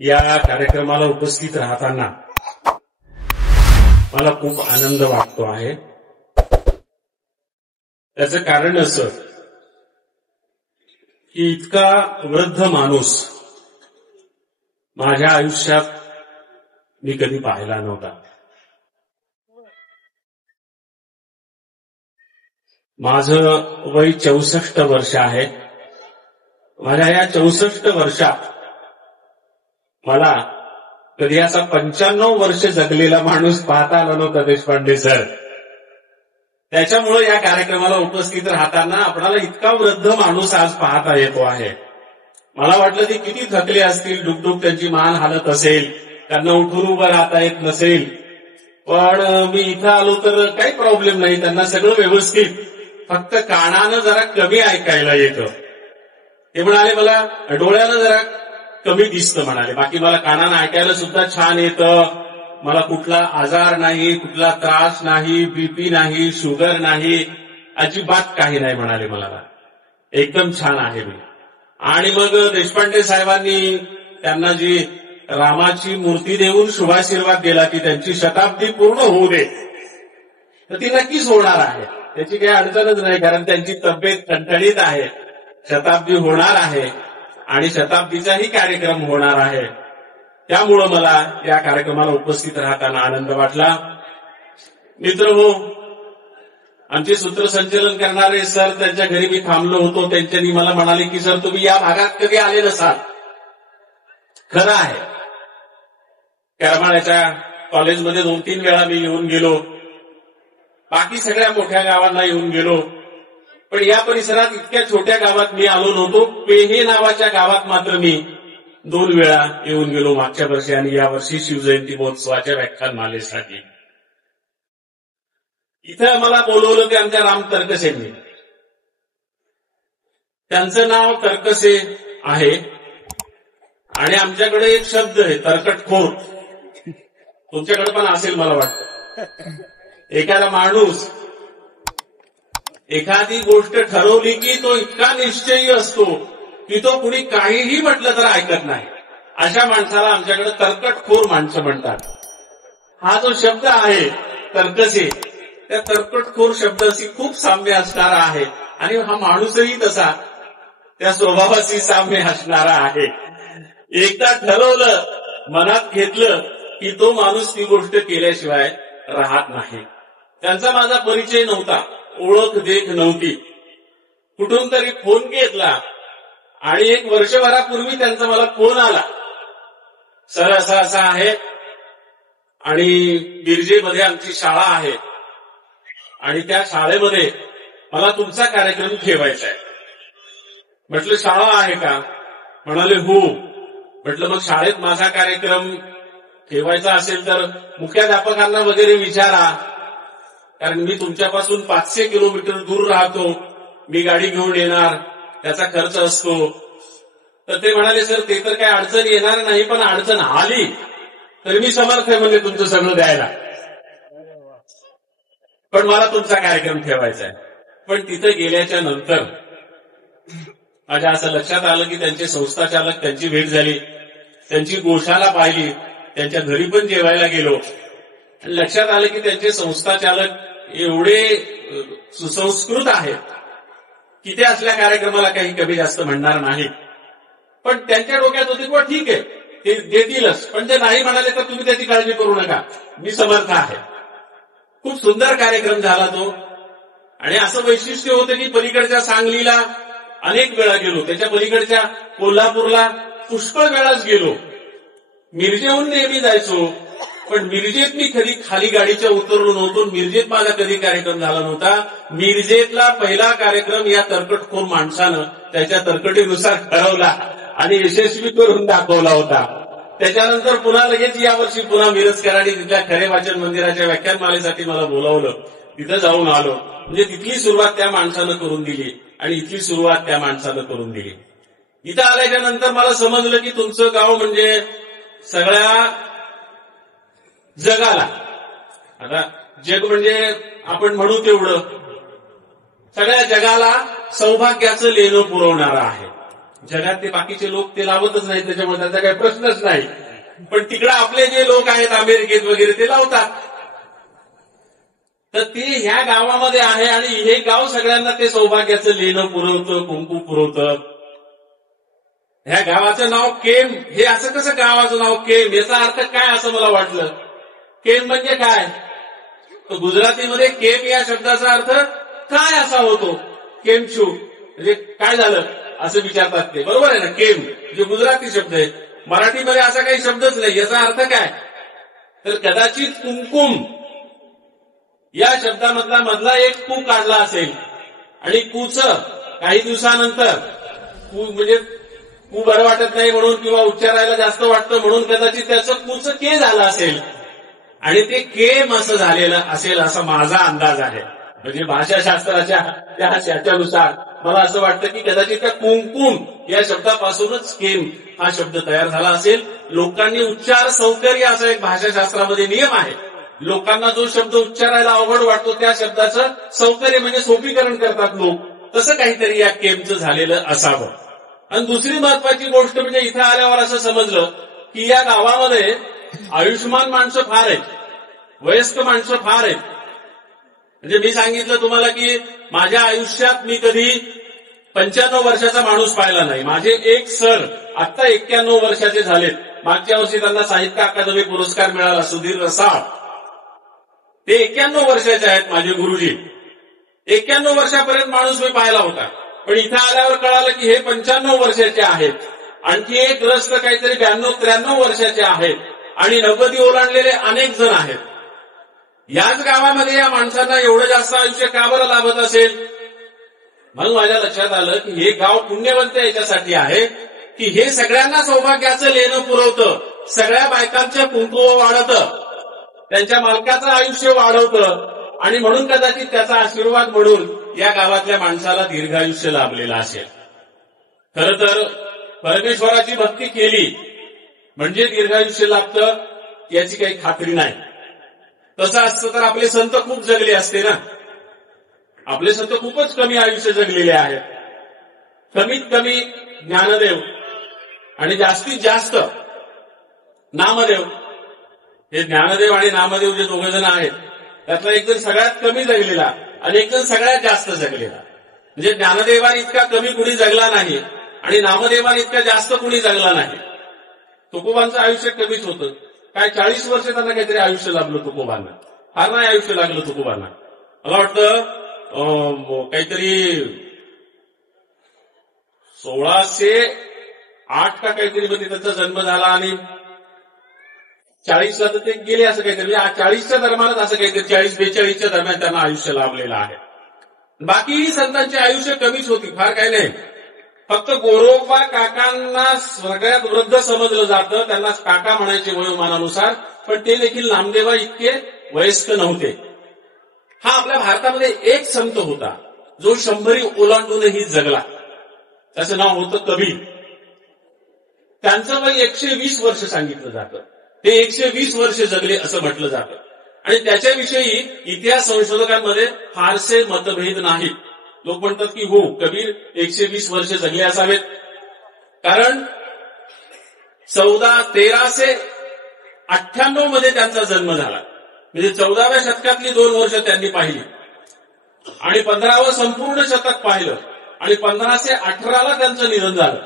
या कार्यक्रमाला उपस्थित राहताना मला खूप आनंद वाटतो आहे। त्याचं कारण असं की इतका वृद्ध माणूस माझ्या आयुष्यात मी कधी पाहिला नव्हता। माझं वय 64 वर्ष आहे। माझ्या या 64 वर्षात मला कधी असा 95 वर्ष जगलेला माणूस पाहता आला नव्हता देशपांडे सर। त्याच्यामुळे या कार्यक्रमाला उपस्थित राहताना आपल्याला इतका वृद्ध माणूस आज पाहता येतो आहे। मला वाटलं ते किती थकले असतील, डुकडुक त्यांची मान हालत असेल, त्यांना उठून उभं राहता येत नसेल, पण मी इथं आलो तर काही प्रॉब्लेम नाही, त्यांना सगळं व्यवस्थित, फक्त कानानं जरा कमी ऐकायला येतं। ते म्हणाले मला डोळ्यानं जरा कमी दिसतं म्हणाले, बाकी मला कानानं ऐकायला सुद्धा छान येतं, मला कुठला आजार नाही, कुठला त्रास नाही, बीपी नाही, शुगर नाही, अजिबात काही नाही म्हणाले, मला एकदम छान आहे मी। आणि मग देशपांडे साहेबांनी त्यांना जी रामाची मूर्ती देऊन शुभाशीर्वाद दिला की त्यांची शताब्दी पूर्ण होऊ दे, तर ती नक्कीच होणार आहे, त्याची काही अडचणच नाही, कारण त्यांची तब्येत ठणठणीत आहे, शताब्दी होणार आहे आणि शताब्दीचाही कार्यक्रम होणार आहे। त्यामुळं मला या कार्यक्रमाला उपस्थित राहताना आनंद वाटला। मित्रहो, आमचे सूत्रसंचलन करणारे सर, त्यांच्या घरी मी थांबलो होतो, त्यांच्यानी मला म्हणाले की सर तुम्ही या भागात कधी आले नसाल। खरं आहे, करमाळ्याच्या कॉलेजमध्ये 2-3 वेळा मी येऊन गेलो, बाकी सगळ्या मोठ्या गावांना येऊन गेलो, पण या परिसरात इतक्या छोट्या गावात मी आलो नव्हतो। पेहे नावाच्या गावात मात्र मी 2 वेळा येऊन गेलो, मागच्या वर्षी आणि यावर्षी शिवजयंती महोत्सवाच्या व्याख्यानमालेसाठी। इथं मला बोलवलं ते आमच्या राम तरकसेंनी। त्यांचं नाव तरकसे आहे आणि आमच्याकडे एक शब्द आहे तरकटखोर, तुमच्याकडे पण असेल मला वाटतं। एखादा माणूस एखादी गोष्ट ठरवली की तो इतका निश्चयी असतो की तो कुणी काहीही म्हटलं तर ऐकत नाही, अशा माणसाला आमच्याकडे तरकटखोर माणसं म्हणतात। हा जो शब्द आहे तरकसे, त्या तरकटखोर शब्दाशी खूप साम्य असणारा आहे आणि हा माणूसही तसा त्या स्वभावाशी साम्य असणारा आहे। एकदा ठरवलं, मनात घेतलं की तो माणूस ती गोष्ट केल्याशिवाय राहत नाही। त्यांचा माझा परिचय नव्हता, ओळख देख नव्हती, कुठून तरी फोन घेतला आणि 1 वर्षभरापूर्वी त्यांचा मला फोन आला, सर असं असं आहे आणि बिरजेमध्ये आमची शाळा आहे आणि त्या शाळेमध्ये मला तुमचा कार्यक्रम ठेवायचा आहे। म्हटलं शाळा आहे का? म्हणाले हो। म्हटलं मग शाळेत माझा कार्यक्रम ठेवायचा असेल तर मुख्याध्यापकांना वगैरे विचारा, कारण मी तुमच्यापासून 500 किलोमीटर दूर राहतो, मी गाडी घेऊन येणार, त्याचा खर्च असतो। तर ते म्हणाले सर ते तर काही अडचण येणार नाही, पण अडचण आली तर मी समर्थ आहे म्हणजे तुमचं सगळं द्यायला, पण मला तुमचा कार्यक्रम ठेवायचा आहे। पण तिथे गेल्याच्या नंतर माझ्या असं लक्षात आलं की त्यांचे संस्थाचालक, त्यांची भेट झाली, त्यांची गोशाला पाहिली, त्यांच्या घरी पण जेवायला गेलो, लक्षात आलं की त्यांचे संस्थाचालक एवढे सुसंस्कृत आहेत की ते असल्या कार्यक्रमाला काही कमी जास्त म्हणणार नाही, पण त्यांच्या डोक्यात होते किंवा ठीक आहे ते देतीलच, पण ते नाही म्हणाले तर तुम्ही त्याची काळजी करू नका, मी समर्थ आहे। खूप सुंदर कार्यक्रम झाला तो। आणि असं वैशिष्ट्य होतं की पलीकडच्या सांगलीला अनेक वेळा गेलो, त्याच्या पलीकडच्या कोल्हापूरला पुष्कळ वेळाच गेलो, मिरजेहून नेहमी जायचो, पण मिरजेत मी कधी खाली गाडीच्या उतरलो नव्हतो, मिरजेत माझा कधी कार्यक्रम झाला नव्हता। मिरजेतला पहिला कार्यक्रम या तरकटखोर माणसानं त्याच्या तरकटीनुसार ठरवला आणि यशस्वी करून दाखवला होता। त्याच्यानंतर पुन्हा लगेच यावर्षी पुन्हा मिरजकरांनी तिथल्या खरे वाचन मंदिराच्या व्याख्यानमालेसाठी मला बोलावलं, तिथं जाऊन आलो। म्हणजे तिथली सुरुवात त्या माणसानं करून दिली आणि इथली सुरुवात त्या माणसानं करून दिली। इथं आल्याच्या नंतर मला समजलं की तुमचं गाव म्हणजे सगळ्या जगाला, आता जग म्हणजे आपण म्हणू तेवढं, सगळ्या जगाला सौभाग्याचं लेणं पुरवणारं आहे। जगात ते बाकीचे लोक ते लावतच नाही, त्याच्यामुळे त्याचा काही प्रश्नच नाही. पण तिकडे आपले जे लोक आहेत अमेरिकेत वगैरे ते लावतात. तर ते ह्या गावामध्ये आहे आणि हे गाव सगळ्यांना ते सौभाग्याचं लेणं पुरवतं, कुंकू पुरवतं. ह्या गावाचं नाव केम. हे असं कसं गावाचं नाव केम? याचा अर्थ काय असं मला वाटलं. केम म्हणजे काय? तर गुजरातीमध्ये केम या शब्दाचा अर्थ काय असा होतो? केमचू म्हणजे काय झालं असं विचारतात ते. बरोबर आहे ना? केम म्हणजे गुजराती शब्द आहे. मराठीमध्ये असा काही शब्दच नाही. याचा अर्थ काय? तर कदाचित कुंकुम या शब्दामधला एक कू काढला असेल आणि कूच काही दिवसानंतर कू म्हणजे कू बरं वाटत नाही म्हणून किंवा उच्चारायला जास्त वाटतं म्हणून कदाचित त्याचं कूच के झालं असेल आणि ते केम असं झालेलं असेल असा माझा अंदाज आहे. म्हणजे भाषाशास्त्राच्या त्या ह्याच्यानुसार मला असं वाटतं की कदाचित त्या कुंकुम या शब्दापासूनच केम हा शब्द तयार झाला असेल. लोकांनी उच्चार सौकर्य असा एक भाषाशास्त्रामध्ये नियम आहे. लोकांना जो शब्द उच्चारायला अवघड वाटतो त्या शब्दाचं सौकर्य म्हणजे सोपीकरण करतात लोक. तसं काहीतरी या केमचं झालेलं असावं. आणि दुसरी महत्वाची गोष्ट म्हणजे इथं आल्यावर असं समजलं की या गावामध्ये आयुष्यमान माणसं फार आहेत, वयस्क माणसं फार आहेत. म्हणजे मी सांगितलं तुम्हाला की माझ्या आयुष्यात मी कधी 95 वर्षाचा माणूस पाहिला नाही. माझे एक सर आता 91 वर्षाचे झालेत. मागच्या वर्षी त्यांना साहित्य अकादमी पुरस्कार मिळाला, सुधीर रसाळ. ते 91 वर्षाचे आहेत माझे गुरुजी. 91 वर्षापर्यंत माणूस मी पाहिला होता. पण इथं आल्यावर कळालं की हे 95 वर्षाचे आहेत. आणखी एक ग्रस्त काहीतरी 92-93 वर्षाचे आहेत आणि 90 ओलांडलेले अनेक जण आहेत. याच गावामध्ये या माणसांना एवढं जास्त आयुष्य का बरं लाभत असेल? म्हणून माझ्या लक्षात आलं की हे गाव पुण्यवंत याच्यासाठी आहे की हे सगळ्यांना सौभाग्याचं लेणं पुरवतं, सगळ्या बायकांचं कुंकू वाढवतं, त्यांच्या मालकाचं आयुष्य वाढवतं आणि म्हणून कदाचित त्याचा आशीर्वाद म्हणून या गावातल्या माणसाला दीर्घायुष्य लाभलेलं असेल. खरं तर परमेश्वराची भक्ती केली म्हणजे दीर्घायुष्य लाभतं याची काही खात्री नाही. तसं असतं तर आपले संत खूप जगले असते ना. आपले संत खूपच कमी आयुष्य जगलेले आहेत. कमीत कमी ज्ञानदेव आणि जास्तीत जास्त नामदेव. हे ज्ञानदेव आणि नामदेव जे दोघे जण आहेत त्यातला एक जण सगळ्यात कमी जगलेला आणि एक जण सगळ्यात जास्त जगलेला. म्हणजे ज्ञानदेवाने इतका कमी कुणी जगला नाही आणि नामदेवाने इतका जास्त कुणी जगला नाही. तुकोबांचं आयुष्य कमीच होतं. काय 40 वर्ष त्यांना काहीतरी आयुष्य लाभलं तुकोबांना. फार नाही आयुष्य लागलं तुकोबांना. मला वाटतं काहीतरी 1608 का काहीतरी मध्ये त्यांचा जन्म झाला आणि 40ला तर ते गेले असं काहीतरी. 40च्या दरम्यानच असं काहीतरी 40-42च्या दरम्यान त्यांना आयुष्य लाभलेलं आहे. बाकी संतांची आयुष्य कमीच होती, फार काही नाही. फक्त गोरोबा काकांना सगळ्यात वृद्ध समजलं जातं, त्यांना काका म्हणायचे वयोमानानुसार. पण ते देखील नामदेवा इतके वयस्क नव्हते. हा आपल्या भारतामध्ये एक संत होता जो 100 ओलांडूनही जगला. त्याचं नाव होतं कबीर. त्यांचं वय 120 वर्ष सांगितलं जातं. ते 120 वर्ष जगले असं म्हटलं जातं. आणि त्याच्याविषयी इतिहास संशोधकांमध्ये फारसे मतभेद नाहीत. लोक म्हणतात की हो, कबीर 120 वर्ष जगले असावेत. कारण 1398 मध्ये त्यांचा जन्म झाला. म्हणजे 14व्या शतकातली 2 वर्ष त्यांनी पाहिली आणि 15वं संपूर्ण शतक पाहिलं आणि 1518ला त्यांचं निधन झालं.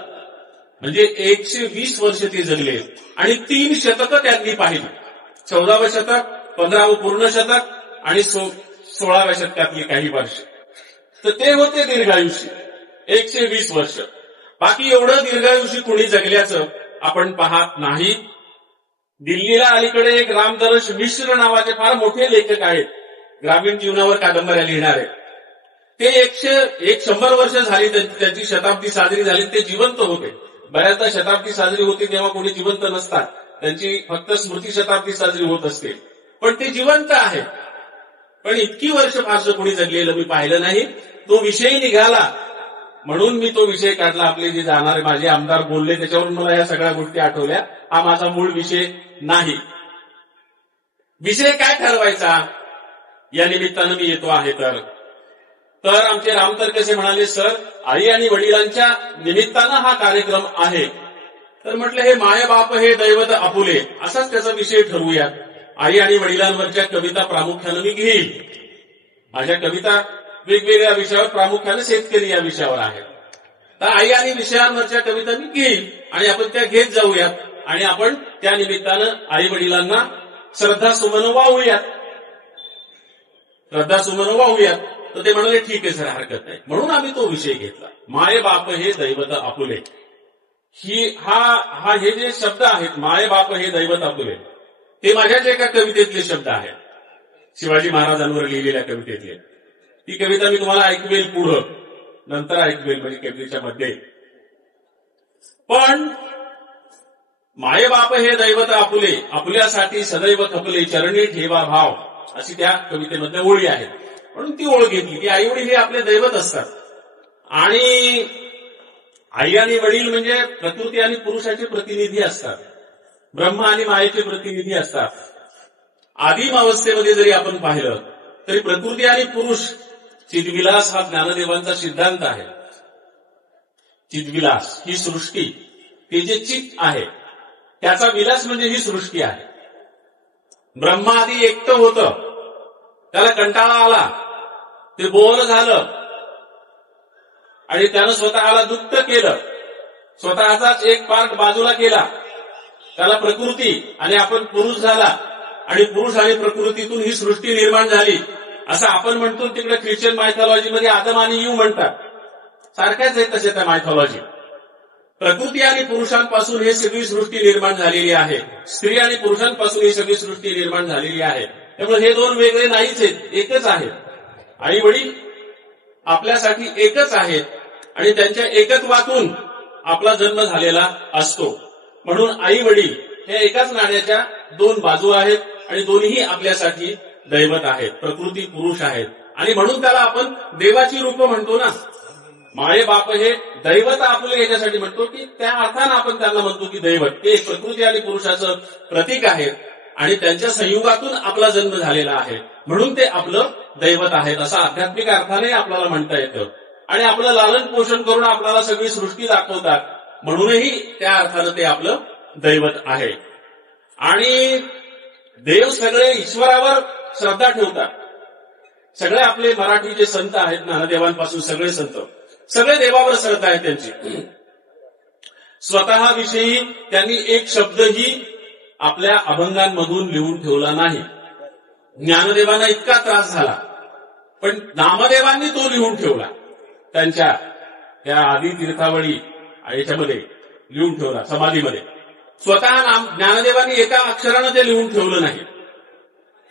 म्हणजे 120 वर्ष ते जगले आणि 3 शतकं त्यांनी पाहिली. 14वं शतक, 15वं पूर्ण शतक आणि 16व्या शतकातली काही वर्ष. तर ते होते दीर्घायुष्य 120 वर्ष. बाकी एवढं दीर्घायुष्य कुणी जगल्याचं आपण पाहत नाही. दिल्लीला अलीकडे एक रामदर्श मिश्र नावाचे फार मोठे लेखक आहेत, ग्रामीण जीवनावर कादंबऱ्या लिहिणारे. ते 100 वर्ष झाली त्यांची शताब्दी साजरी झाली. ते जिवंत होते. बऱ्याचदा शताब्दी साजरी होती तेव्हा कोणी जिवंत नसतात, त्यांची फक्त स्मृती शताब्दी साजरी होत असते. पण ते जिवंत आहे. पण इतकी वर्ष फारसं कोणी जगलेलं मी पाहिलं नाही. तो विषय निघाला म्हणून मी तो विषय काढला. आपले जे जाणारे माझे आमदार बोलले त्याच्यावरून मला या सगळ्या गोष्टी आठवल्या. हा माझा मूळ विषय नाही. विषय काय ठरवायचा या निमित्तानं मी येतो आहे. तर तर आमचे रामतर कसे म्हणाले, सर आई आणि वडिलांच्या निमित्तानं हा कार्यक्रम आहे. तर म्हटलं हे माय बाप हे दैवत आपुले असाच त्याचा विषय ठरवूयात. आई आणि वडिलांवरच्या कविता प्रामुख्यानं मी घेईल. माझ्या कविता वेगवेगळ्या विषयावर, प्रामुख्याने शेतकरी या विषयावर आहेत. तर आई आणि विषयांवरच्या कविता मी घेईल आणि आपण त्या घेत जाऊयात आणि आपण त्या निमित्तानं आई वडिलांना श्रद्धासुमन वाहूयात. तर ते म्हणाले ठीक आहे सर, हरकत नाही. म्हणून आम्ही तो विषय घेतला, माय बाप हे दैवत आपुले. हे जे शब्द आहेत, माय बाप हे दैवत आपुले, ते माझ्याच एका कवितेतले शब्द आहेत, शिवाजी महाराजांवर लिहिलेल्या कवितेतले. ती कविता मी तुम्हाला ऐकवेल पुढं, नंतर ऐकवेल म्हणजे कवितेच्या मध्ये. पण माय बाप हे दैवत आपुले, आपुल्यासाठी सदैव खपले, चरणी ठेवा भाव, अशी त्या कवितेमध्ये ओळी आहेत. म्हणून ती ओळ घेतली की आई वडील हे आपले दैवत असतात. आणि आई आणि वडील म्हणजे प्रकृती आणि पुरुषाचे प्रतिनिधी असतात, ब्रह्म आणि मायेचे प्रतिनिधी असतात. आदिम अवस्थेमध्ये जरी आपण पाहिलं तरी प्रकृती आणि पुरुष, चिदविलास हा ज्ञानदेवांचा सिद्धांत आहे. चिदविलास ही सृष्टी, ते जे चित आहे त्याचा विलास म्हणजे ही सृष्टी आहे. ब्रह्मा आधी एकटं होतं, त्याला कंटाळा आला, ते बोर झालं आणि त्यानं स्वतःला दुःख केलं, स्वतःचाच एक पार्ट बाजूला केला, त्याला प्रकृती आणि आपण पुरुष झाला आणि पुरुष आणि प्रकृतीतून ही सृष्टी निर्माण झाली असं आपण म्हणतो. तिकडे ख्रिश्चन मायथॉलॉजीमध्ये आदम आणि यू म्हणतात, सारख्याच आहेत तसे त्या मायथॉलॉजी. प्रकृती आणि पुरुषांपासून ही सगळी सृष्टी निर्माण झालेली आहे, स्त्री आणि पुरुषांपासून ही सगळी सृष्टी निर्माण झालेली आहे. त्यामुळे हे दोन वेगळे नाहीच आहेत, एकच आहेत. आई वडील आपल्यासाठी एकच आहेत आणि त्यांच्या एकत्वातून आपला जन्म झालेला असतो. म्हणून आई वडील हे एकाच नाण्याच्या दोन बाजू आहेत आणि दोन्ही आपल्यासाठी दैवत आहेत, प्रकृती पुरुष आहेत. आणि म्हणून त्याला आपण देवाची रूप म्हणतो ना. माये बाप हे दैवत आपले याच्यासाठी म्हणतो की त्या अर्थानं आपण त्यांना म्हणतो की दैवत, ते प्रकृती आणि पुरुषाचं प्रतीक आहे आणि त्यांच्या संयुगातून आपला जन्म झालेला आहे, म्हणून ते आपलं दैवत आहेत असं आध्यात्मिक अर्थाने आपल्याला म्हणता येतं. आणि आपलं लालन पोषण करून आपल्याला सगळी सृष्टी दाखवतात, म्हणूनही त्या अर्थानं ते आपलं दैवत आहे. आणि देव सगळे ईश्वरावर श्रद्धा ठेवतात. सगळे आपले मराठीचे संत आहेत, ज्ञानदेवांपासून सगळे संत, सगळे देवावर श्रद्धा आहे त्यांची. स्वतःविषयी त्यांनी एक शब्दही आपल्या अभंगांमधून लिहून ठेवला नाही. ज्ञानदेवांना इतका त्रास झाला, पण नामदेवांनी तो लिहून ठेवला. त्यांच्या त्या आदी तीर्थावळी याच्यामध्ये लिहून ठेवला, समाधीमध्ये. स्वतः ज्ञानदेवांनी एका अक्षरानं ते लिहून ठेवलं नाही.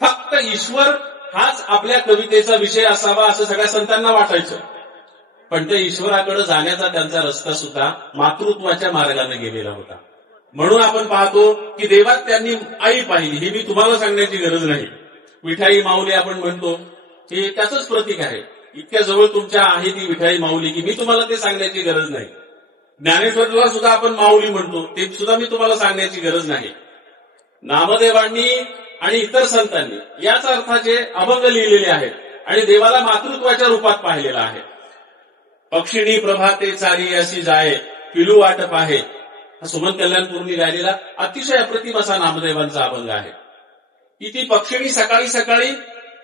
फक्त ईश्वर हाच आपल्या कवितेचा विषय असावा असं सगळ्या संतांना वाटायचं. पण त्या ईश्वराकडे जाण्याचा त्यांचा रस्ता सुद्धा मातृत्वाच्या मार्गाने गेलेला होता. म्हणून आपण पाहतो की देवात त्यांनी आई पाहिली. ही मी तुम्हाला सांगण्याची गरज नाही. विठाई माऊली आपण म्हणतो, हे त्याचंच प्रतीक आहे. इतक्या जवळ तुमच्या आहे ती विठाई माऊली की मी तुम्हाला ते सांगण्याची गरज नाही. ज्ञानेश्वरला सुद्धा आपण माऊली म्हणतो, ते सुद्धा मी तुम्हाला सांगण्याची गरज नाही. नामदेवांनी आणि इतर संतांनी याच अर्थाचे अभंग लिहिलेले आहेत आणि देवाला मातृत्वाच्या रूपात पाहिलेला आहे. पक्षिणी प्रभाते चारी अशी जाये, पिलू वाट पाहे, हा सुमन कल्याणपूर्णी गायलेला अतिशय अप्रतिम असा नामदेवांचा अभंग आहे. की ती पक्षिणी सकाळी सकाळी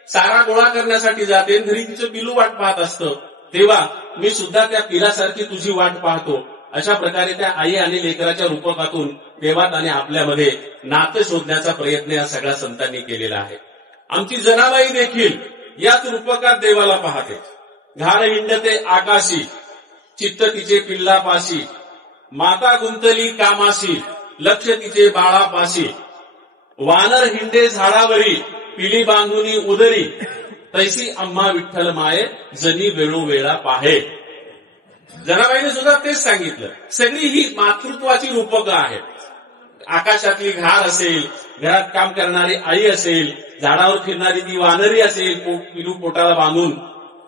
चारा गोळा करण्यासाठी जाते, घरी तिचं पिलू वाट पाहत असतं. तेव्हा मी सुद्धा त्या पिलासारखी तुझी वाट पाहतो. अशा प्रकारे त्या आई आणि लेकराच्या रूपकातून देवात आणि आपल्यामध्ये नातं शोधण्याचा प्रयत्न या सगळ्या संतांनी केलेला आहे. आमची जनाबाई देखील याच रूपकात देवाला पाहते. घार हिंडते आकाशी, चित्त तिचे पिल्लापाशी, माता गुंतली कामाशी, लक्ष तिचे बाळापाशी, वानर हिंडे झाडावरी, पिली बांधुनी उदरी, तैसी आम्हा विठ्ठल माये, जनी वेळोवेळा पाहे. जनाबाईने सुद्धा तेच सांगितलं. सगळी ही मातृत्वाची रूपकं आहेत. आकाशातली घार असेल, घरात काम करणारी आई असेल, झाडावर फिरणारी ती वानरी असेल, पिलू पोटाला बांधून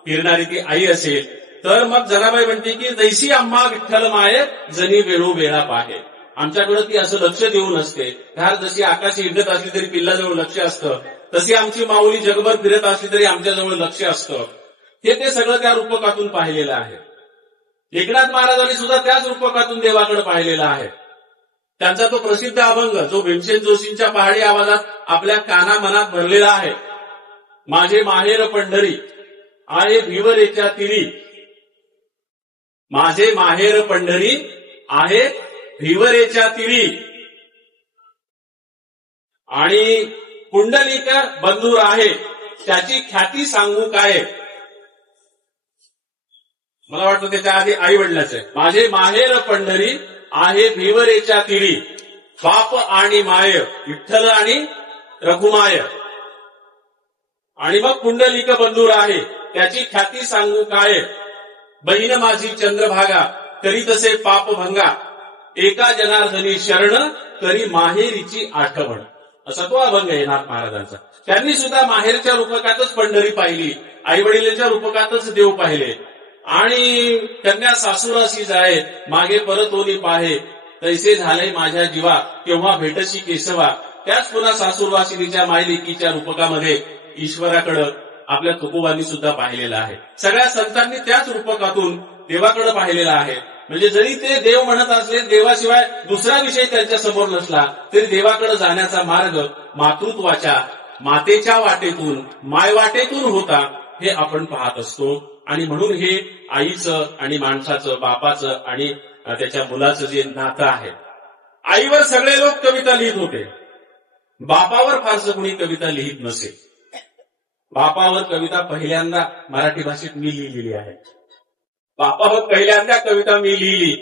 फिरणारी ती आई असेल, तर मग जनाबाई म्हणते की तैसी आम्हा विठ्ठल माये, जनी वेळोवेळा पाहे. आमच्याकडे ती असं लक्ष देऊन असते. घार जशी आकाशी हिंडत असली तरी पिल्लाजवळ लक्ष असतं, तशी आमची माऊली जगभर फिरत असली तरी आमच्याजवळ लक्ष असतं. ते सगळं त्या रूपकातून पाहिलेलं आहे. एकनाथ महाराजांनी सुद्धा त्याच रूपकातून देवाकडे पाहिलेलं आहे. त्यांचा तो प्रसिद्ध अभंग जो भीमसेन जोशींच्या पहाडी आवाजात आपल्या कानामनात भरलेला आहे, माझे माहेर पंढरी आहे भिवरेच्या तिरी, माझे माहेर पंढरी आहे भिवरेच्या तिरी, आणि पुंडलिक बंधूर आहे त्याची ख्याती सांगू काय. मला वाटतं त्याच्या आधी आई वडिलांचं आहे. माझे माहेर पंढरी आहे भिवरेच्या तिरी, बाप आणि माय विठ्ठल आणि रघुमाय, आणि मग पुंडलिक बंधूर आहे त्याची ख्याती सांगू काय. बहीण माझी चंद्रभागा करी तसे पाप भंगा, एका जनार्दनी शरण करी माहेरीची आठवण. असा तो अभंग आहे नाथ महाराजांचा. त्यांनी सुद्धा माहेरच्या रूपकातच पंढरी पाहिली, आई वडिलांच्या रूपकातच देव पाहिले. आणि कन्या सासुराशी जाय मागे परत ओली पाहे, तैसे झाले माझ्या जीवा केव्हा भेटशी केशवा. त्याच पुन्हा सासूरवासिनीच्या मायलेकीच्या रूपकामध्ये ईश्वराकडे आपल्या तुकोबांनी सुद्धा पाहिलेलं आहे. सगळ्या संतांनी त्याच रूपकातून देवाकडे पाहिलेलं आहे. म्हणजे जरी ते देव म्हणत असले, देवाशिवाय दुसरा विषय त्यांच्या समोर नसला तरी देवाकडे जाण्याचा मार्ग मातृत्वाच्या मातेच्या वाटेतून माय वाटेतून होता हे आपण पाहत असतो. आणि म्हणून हे आईचं आणि माणसाचं बापाचं आणि त्याच्या मुलाचं जे नातं आहे. आईवर सगळे लोक कविता लिहित होते, बापावर फारसं कुणी कविता लिहित नसे. बापावर कविता पहिल्यांदा मराठी भाषेत मी लिहिलेली आहे. बापावर पहिल्यांदा कविता मी लिहिली,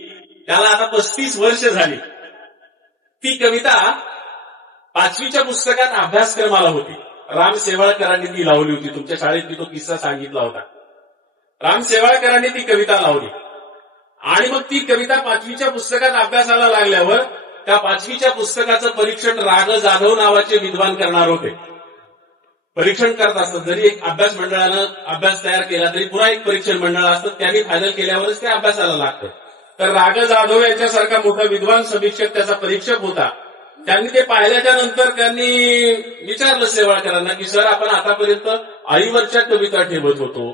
त्याला आता 35 वर्ष झाली. ती कविता 5वीच्या पुस्तकात अभ्यासक्रमाला होती. राम शेवाळकरांनी ती लावली होती. तुमच्या शाळेत मी तो किस्सा सांगितला होता. राम शेवाळकरांनी ती कविता लावली आणि मग ती कविता 5वीच्या पुस्तकात अभ्यासाला लागल्यावर त्या 5वीच्या पुस्तकाचं परीक्षण राग जाधव नावाचे विद्वान करणार होते. परीक्षण करत असतात, जरी एक अभ्यास मंडळानं अभ्यास तयार केला तरी पुन्हा एक परीक्षण मंडळ असतं, त्यांनी फायनल केल्यावरच ते अभ्यासाला लागतं. तर राग जाधव यांच्यासारखा मोठा विद्वान समीक्षक त्याचा परीक्षक होता. त्यांनी ते पाहिल्याच्या नंतर त्यांनी विचारलं शेवाळकरांना की सर, आपण आतापर्यंत आईवरच्या कविता ठेवत होतो,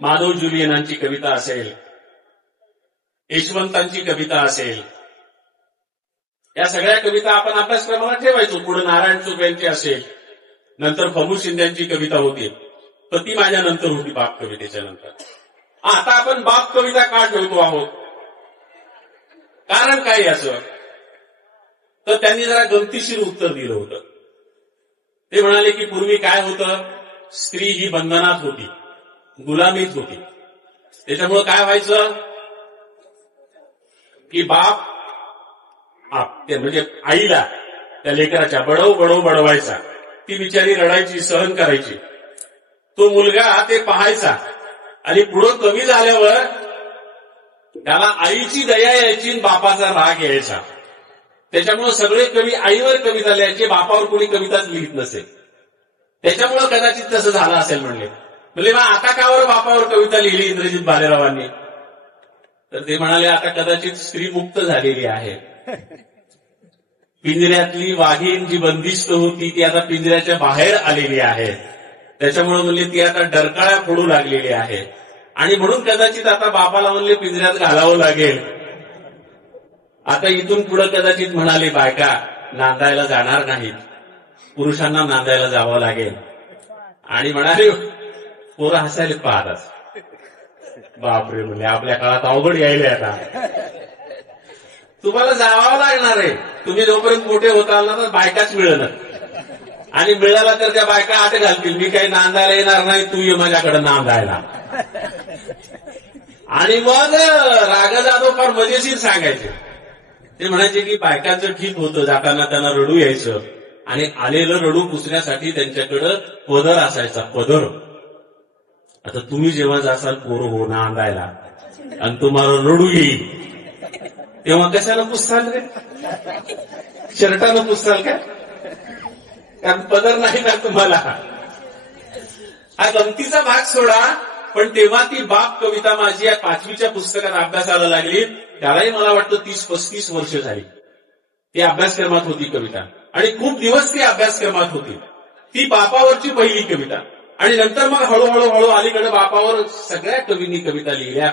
माधव जुलियनांची कविता असेल, यशवंतांची कविता असेल, या सगळ्या कविता आपण अभ्यासक्रमाला ठेवायचो. पुढे नारायण चोप यांची असेल, नंतर फगू शिंद्यांची कविता होती, तर ती माझ्या नंतर होती बाप कवितेच्या नंतर. आता आपण बाप कविता का ठेवतो आहोत, कारण काय याचं? तर त्यांनी जरा गमतीशीर उत्तर दिलं होतं. ते म्हणाले की पूर्वी काय होतं, स्त्री ही बंधनात होती, गुलामीत होती. त्याच्यामुळं काय व्हायचं की बाप म्हणजे आईला त्या लेकराच्या बडव बडवायचा, ती बिचारी रडायची, सहन करायची. तो मुलगा ते पाहायचा आणि पुढं कमी झाल्यावर त्याला आईची दया यायची आणि बापाचा राग यायचा. त्याच्यामुळे सगळे कवी आईवर कविता लिहायचे, बापावर कोणी कविताच लिहित नसे. त्याच्यामुळे कदाचित तसं झालं असेल म्हणले. म्हणजे मग आता कावर बापावर कविता लिहिली इंद्रजित भालेरावांनी? तर ते म्हणाले आता कदाचित स्त्री मुक्त झालेली आहे. पिंजऱ्यातली वाघीण जी बंदिस्त होती ती आता पिंजऱ्याच्या बाहेर आलेली आहे. त्याच्यामुळे म्हणले ती आता डरकाळ्या फोडू लागलेली आहे. आणि म्हणून कदाचित आता बापाला म्हणले पिंजऱ्यात घालावं लागेल. आता इथून पुढे कदाचित म्हणाले बायका नांदायला जाणार नाहीत, पुरुषांना नांदायला जावं लागेल. आणि म्हणाले पोरं हसायला पाहतात, बापरे म्हणजे आपल्या काळात अवघड यायले आता. तुम्हाला जावं लागणार आहे. तुम्ही जोपर्यंत मोठे होताल ना तर बायकाच मिळणार, आणि मिळाला तर त्या बायका आटे घालतील, मी काही नांदायला येणार नाही, तू ये माझ्याकडे नांदायला. आणि मग राग जाधव फार मजेशीर सांगायचे. ते म्हणायचे की बायकांचं ठीक होतं, जाताना त्यांना रडू यायचं आणि आलेलं रडू पुसण्यासाठी त्यांच्याकडं पदर असायचा, पदर. आता तुम्ही जेव्हा जासाल पोरं हो नांदायला आणि तुम्हाला रडू येईल तेव्हा कशाला पुसताल रे? शर्टानं पुसताल का? कारण पदर नाही ना तुम्हाला. हा गमतीचा भाग सोडा, पण तेव्हा ती बाप कविता माझी या 5वीच्या पुस्तकात अभ्यासाला लागली. त्यालाही मला वाटतं 30-35 वर्ष झाली. ती अभ्यासक्रमात होती कविता आणि खूप दिवस ती अभ्यासक्रमात होती. ती बापावरची पहिली कविता. आणि नंतर मग हळूहळू अलीकडे बापावर सगळ्या कवींनी कविता लिहिल्या.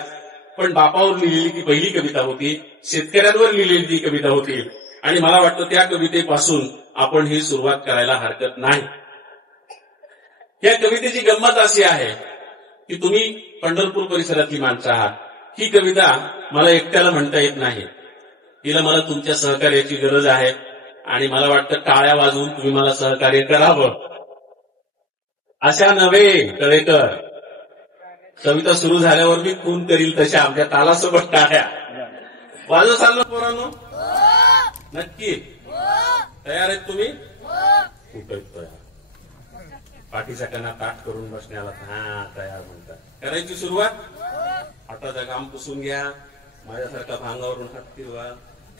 पण बापावर लिहिलेली ती पहिली कविता होती, शेतकऱ्यांवर लिहिलेली ती कविता होती. आणि मला वाटतं त्या कवितेपासून आपण ही सुरुवात करायला हरकत नाही. या कवितेची गंमत अशी आहे की तुम्ही पंढरपूर परिसरातली माणसं आहात. ही कविता मला एकट्याला म्हणता येत नाही. तिला मला तुमच्या सहकार्याची गरज आहे आणि मला वाटतं टाळ्या वाजवून तुम्ही मला सहकार्य करावं. अशा नव्हे तळेकर, कविता सुरू झाल्यावर मी खून करील तशा आमच्या तालासोबत टाळ्या वाजव. चाललो पोरांनो? नक्की तयार आहेत तुम्ही? कुठं तयार? पाठीचा कणा ताट करून बसण्याला हा तयार म्हणतात. करायची सुरुवात? हाताचा घाम पुसून घ्या, माझ्यासारखा भांगावरून हात फिरवा.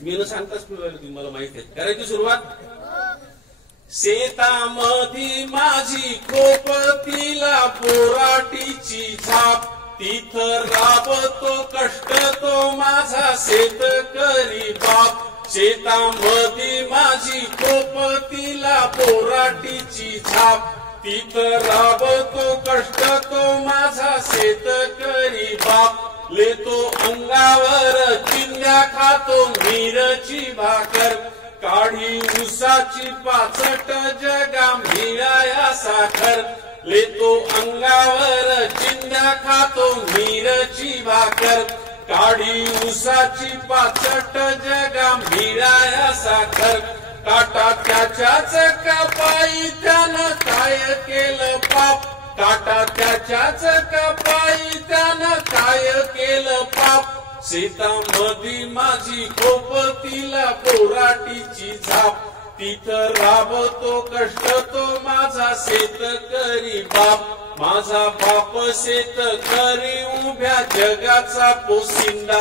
मी न सांगताच फिरवायला तुम्ही मला माहिती आहे. करायची सुरुवात? शेतामधी माझी खोप, तिला पोराटीची झाप, तिथं राबतो कष्ट तो माझा शेतकरी बाप. शेतामधी माझी खोप, तिला पोराटीची झाप, तिथं राबतो कष्ट तो माझा शेतकरी बाप. लेतो अंगावर चिंध्या, खातो मिरची भाकर, काढी उसाची पाचट, जगा मिळाया साखर. लेतो अंगावर चिंध्या, खातो मिरची भाकर, काढी उसाची पाचट, जगा मिळाया साखर. काटा त्याच्याच कपाई, त्यानं काय केलं पाप, काटा त्याच्याच कपाई, त्यानं काय केलं पाप. शेतामधी माझी खोप, तिला पोराटीची झाप, तिथं राबतो कष्ट तो माझा शेतकरी बाप. माझा बाप शेतकरी, उभ्या जगाचा पोशिंदा.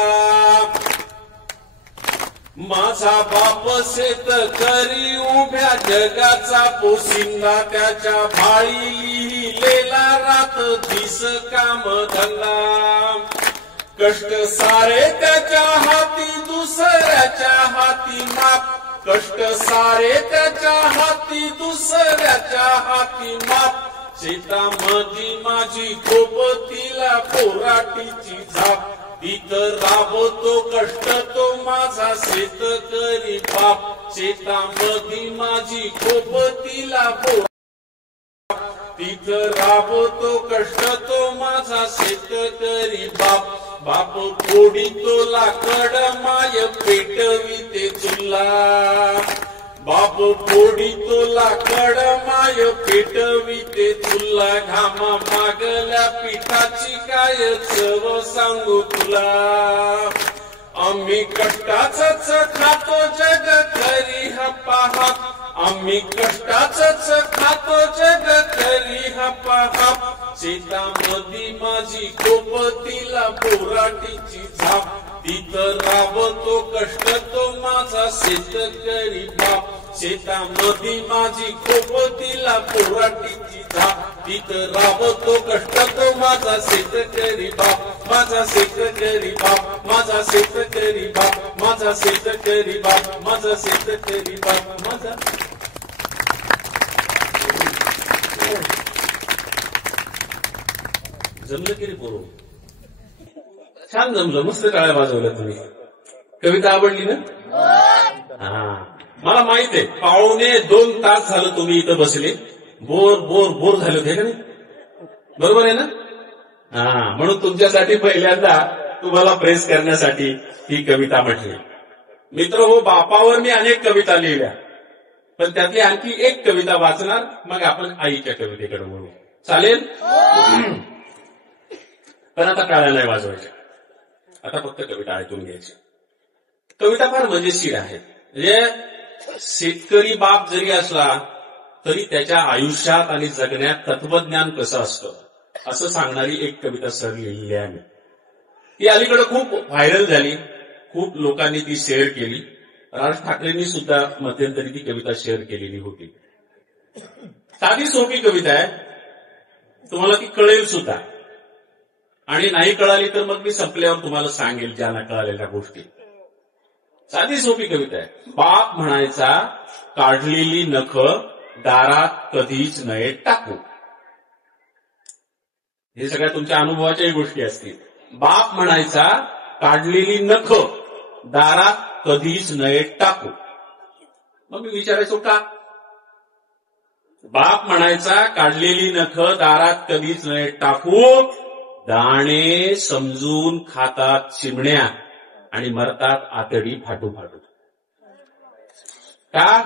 माझा बाप शेतकरी, उभ्या जगाचा पोशिंदा. त्याच्या भाळी लिहिलेला रात दिस काम धंदा. कष्ट सारे त्याच्या हाती, दुसऱ्याच्या हाती माप. कष्ट सारे त्याच्या हाती, दुसऱ्याच्या हाती माप. शेतामधी माझी खोप, तिला पोराटीची झाप, तिथं राबतो कष्ट तो माझा शेतकरी बाप. शेतामधी माझी खोप, तिला तिथं राबतो कष्ट तो माझा शेतकरी बाप. बाप फोडितो लाकड, माय पेटविते चुल्ला. बाप फोडितो लाकड, माय पेटविते चुल्ला. घामा मागल्या पिठाची काय चव सांगू तुला. आम्ही कष्टाचंच खातो, जग खरी हप्पाहाप. आम्ही कष्टाचंच खातो, जग खरी हप्पाहाप. शेतामधी माझी खोप, तिला पोराटीची झाप, तिथं राबतो कष्ट तो माझा शेतकरी बाप. शेतामधी माझी खोप, तिला पोराटीची झाप, तिथं राबतो कष्ट तो माझा शेतकरी बाप. माझा शेतकरी बाप, माझा शेतकरी बाप, माझा शेतकरी बाप, माझा शेतकरी बाप, माझा. जमलं की रे पोरो? छान जमलं, मस्त टाळ्या वाजवल्या तुम्ही. कविता आवडली ना? हा, मला माहित आहे 1.5-2 तास झालं तुम्ही इथं बसले, बोर झाले होते का नाही? बरोबर आहे ना? हा, म्हणून तुमच्यासाठी पहिल्यांदा तुम्हाला प्रेस करण्यासाठी ही कविता म्हटली. मित्र हो, बापावर मी अनेक कविता लिहिल्या, पण त्यातली आणखी एक कविता वाचणार, मग आपण आईच्या कवितेकडे वळू. चालेल? पण आता टाळ्या नाही वाजवायच्या, आता फक्त कविता ऐकून घ्यायची. कविता फार मजेशीर आहे. म्हणजे शेतकरी बाप जरी असला तरी त्याच्या आयुष्यात आणि जगण्यात तत्वज्ञान कसं असतं असं सांगणारी एक कविता सर लिहिली आहे. ती अलीकडे खूप व्हायरल झाली, खूप लोकांनी ती शेअर केली. राज ठाकरेंनी सुद्धा मध्यंतरी ती कविता शेअर केलेली होती. साधी सोपी कविता आहे, तुम्हाला ती कळेल सुद्धा, आणि नाही कळाली तर मग मी संपल्यावर तुम्हाला सांगेल ज्या न कळालेल्या गोष्टी. साधी सोपी कविता आहे. बाप म्हणायचा, काढलेली नख दारात कधीच नये टाकू. हे सगळ्या तुमच्या अनुभवाच्याही गोष्टी असतील. बाप म्हणायचा काढलेली नख दारात कधीच नये टाकू. मग मी विचारायचो का? बाप म्हणायचा काढलेली नख दारात कधीच नये टाकू, दाणे समजून खातात चिमण्या आणि मरतात आतडी फाटू फाटू. का?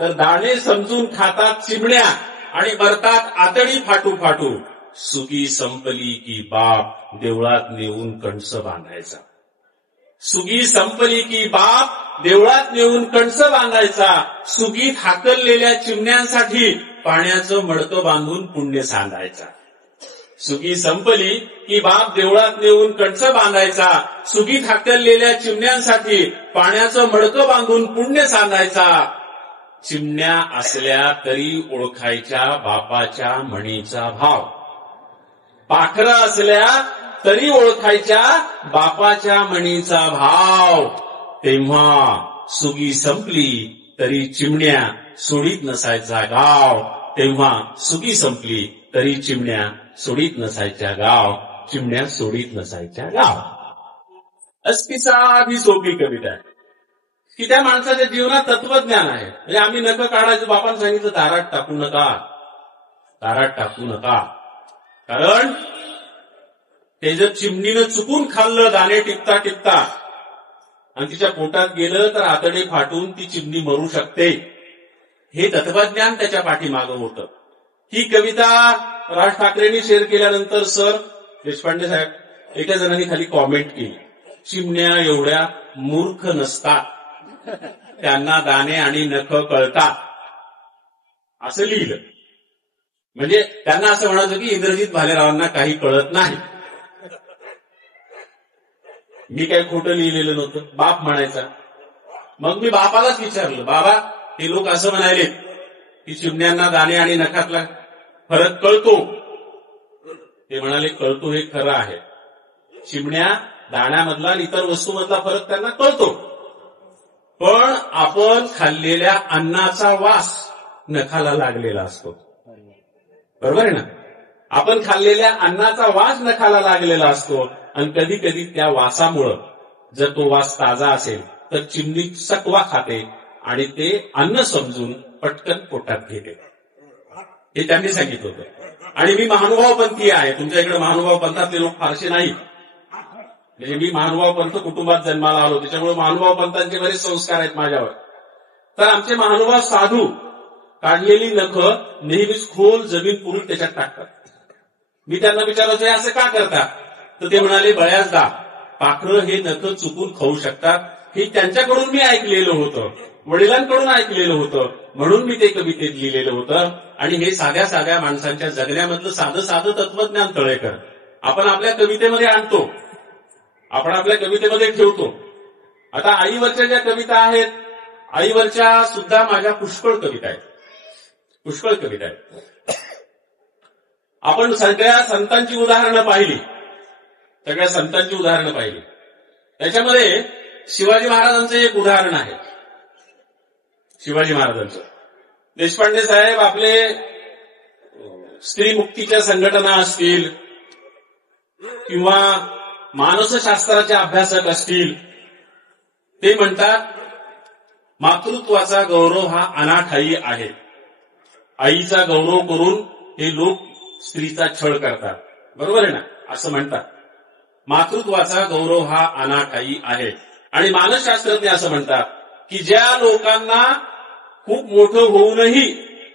तर दाणे समजून खातात चिमण्या आणि मरतात आतडी फाटू फाटू. सुगी संपली की बाप देवळात नेऊन कणस बांधायचा. सुगी संपली की बाप देवळात नेऊन कणस बांधायचा. सुगीत हाकललेल्या चिमण्यांसाठी पाण्याचं मडकं बांधून पुण्य सांडायचा. सुगी संपली की बाप देवळात नेऊन कणस बांधायचा. सुगीत हाकललेल्या चिमण्यांसाठी पाण्याचं मडकं बांधून पुण्य सांडायचा. चिमण्या असल्या तरी ओळखायच्या बापाच्या म्हणीचा भाव. पाखरं असल्या तरी ओळखायच्या बापाच्या म्हणीचा भाव. तेव्हा सुगी संपली तरी चिमण्या सोडीत नसायचा गाव. तेव्हा सुगी संपली तरी चिमण्या सोडीत नसायच्या गाव. चिमण्या सोडीत नसायच्या गाव. अशी साधी सोपी कविता आहे की त्या माणसाच्या जीवनात तत्वज्ञान आहे. म्हणजे आम्ही नख काढायचं, बापानं सांगितलं दारात टाकू नका, दारात टाकू नका. कारण ते जर चिमणीनं चुकून खाल्लं दाणे टिपता टिपता आणि तिच्या पोटात गेलं तर आतडे फाटून ती चिमणी मरू शकते. हे तत्वज्ञान त्याच्या पाठीमागं होतं. ही कविता राज ठाकरेंनी शेअर केल्यानंतर सर देशपांडे साहेब एका जणांनी खाली कॉमेंट केली, चिमण्या एवढ्या मूर्ख नसतात, त्यांना दाणे आणि नख कळतात, असं लिहिलं. म्हणजे त्यांना असं म्हणायचं की इंद्रजित भालेरावांना काही कळत नाही. मी काही खोटं लिहिलेलं नव्हतं, बाप म्हणायचा. मग मी बापालाच विचारलं, बाबा हे लोक असं म्हणाले की चिमण्यांना दाणे आणि नखातला फरक कळतो. ते म्हणाले कळतो हे खरं आहे. चिमण्या दाण्यामधला आणि इतर वस्तूमधला फरक त्यांना कळतो, पण आपण खाल्लेल्या अन्नाचा वास नखाला लागलेला असतो. बरोबर आहे ना? आपण खाल्लेल्या अन्नाचा वास नखाला लागलेला असतो आणि कधी कधी त्या वासामुळं जर तो वास ताजा असेल तर चिमणी सकवा खाते आणि ते अन्न समजून पटकन पोटात घेते. हे त्यांनी सांगितलं होतं. आणि मी महानुभावपंथी आहे. तुमच्या इकडे महानुभाव पंथातले लोक फारसे नाही. म्हणजे मी महानुभाव पंथ कुटुंबात जन्माला आलो, त्याच्यामुळे महानुभाव पंथांचे बरेच संस्कार आहेत माझ्यावर. तर आमचे महानुभाव साधू काढलेली नख नेहमीच खोल जमीन पुरून त्याच्यात टाकतात. मी त्यांना विचारायचं हे असं का करता? तर ते म्हणाले बऱ्याचदा पाखरं हे नख चुकून खाऊ शकतात. हे त्यांच्याकडून मी ऐकलेलं होतं, वडिलांकडून ऐकलेलं होतं, म्हणून मी ते कवितेत लिहिलेलं होतं. आणि हे साध्या साध्या माणसांच्या जगण्यामधलं साधं साधं तत्वज्ञान तळेकर आपण आपल्या कवितेमध्ये आणतो, आपण आपल्या कवितेमध्ये ठेवतो. आता आईवरच्या ज्या कविता आहेत, आईवरच्या सुद्धा माझ्या पुष्कळ कविता आहेत, पुष्कळ कविता आहेत. आपण सगळ्या संतांची उदाहरणं पाहिली, सगळ्या संतांची उदाहरणं पाहिली. त्याच्यामध्ये शिवाजी महाराजांचं एक उदाहरण आहे. शिवाजी महाराजांचं देशपांडे साहेब आपले स्त्री मुक्तीच्या संघटना असतील किंवा मानसशास्त्राचे अभ्यासक असतील, ते म्हणतात मातृत्वाचा गौरव हा अनाठायी आहे. आईचा गौरव करून हे लोक स्त्रीचा छळ करतात. बरोबर आहे ना? असं म्हणतात. मातृत्वाचा गौरव हा अनाठायी आहे. आणि मानसशास्त्रज्ञ असं म्हणतात की ज्या लोकांना खूप मोठं होऊनही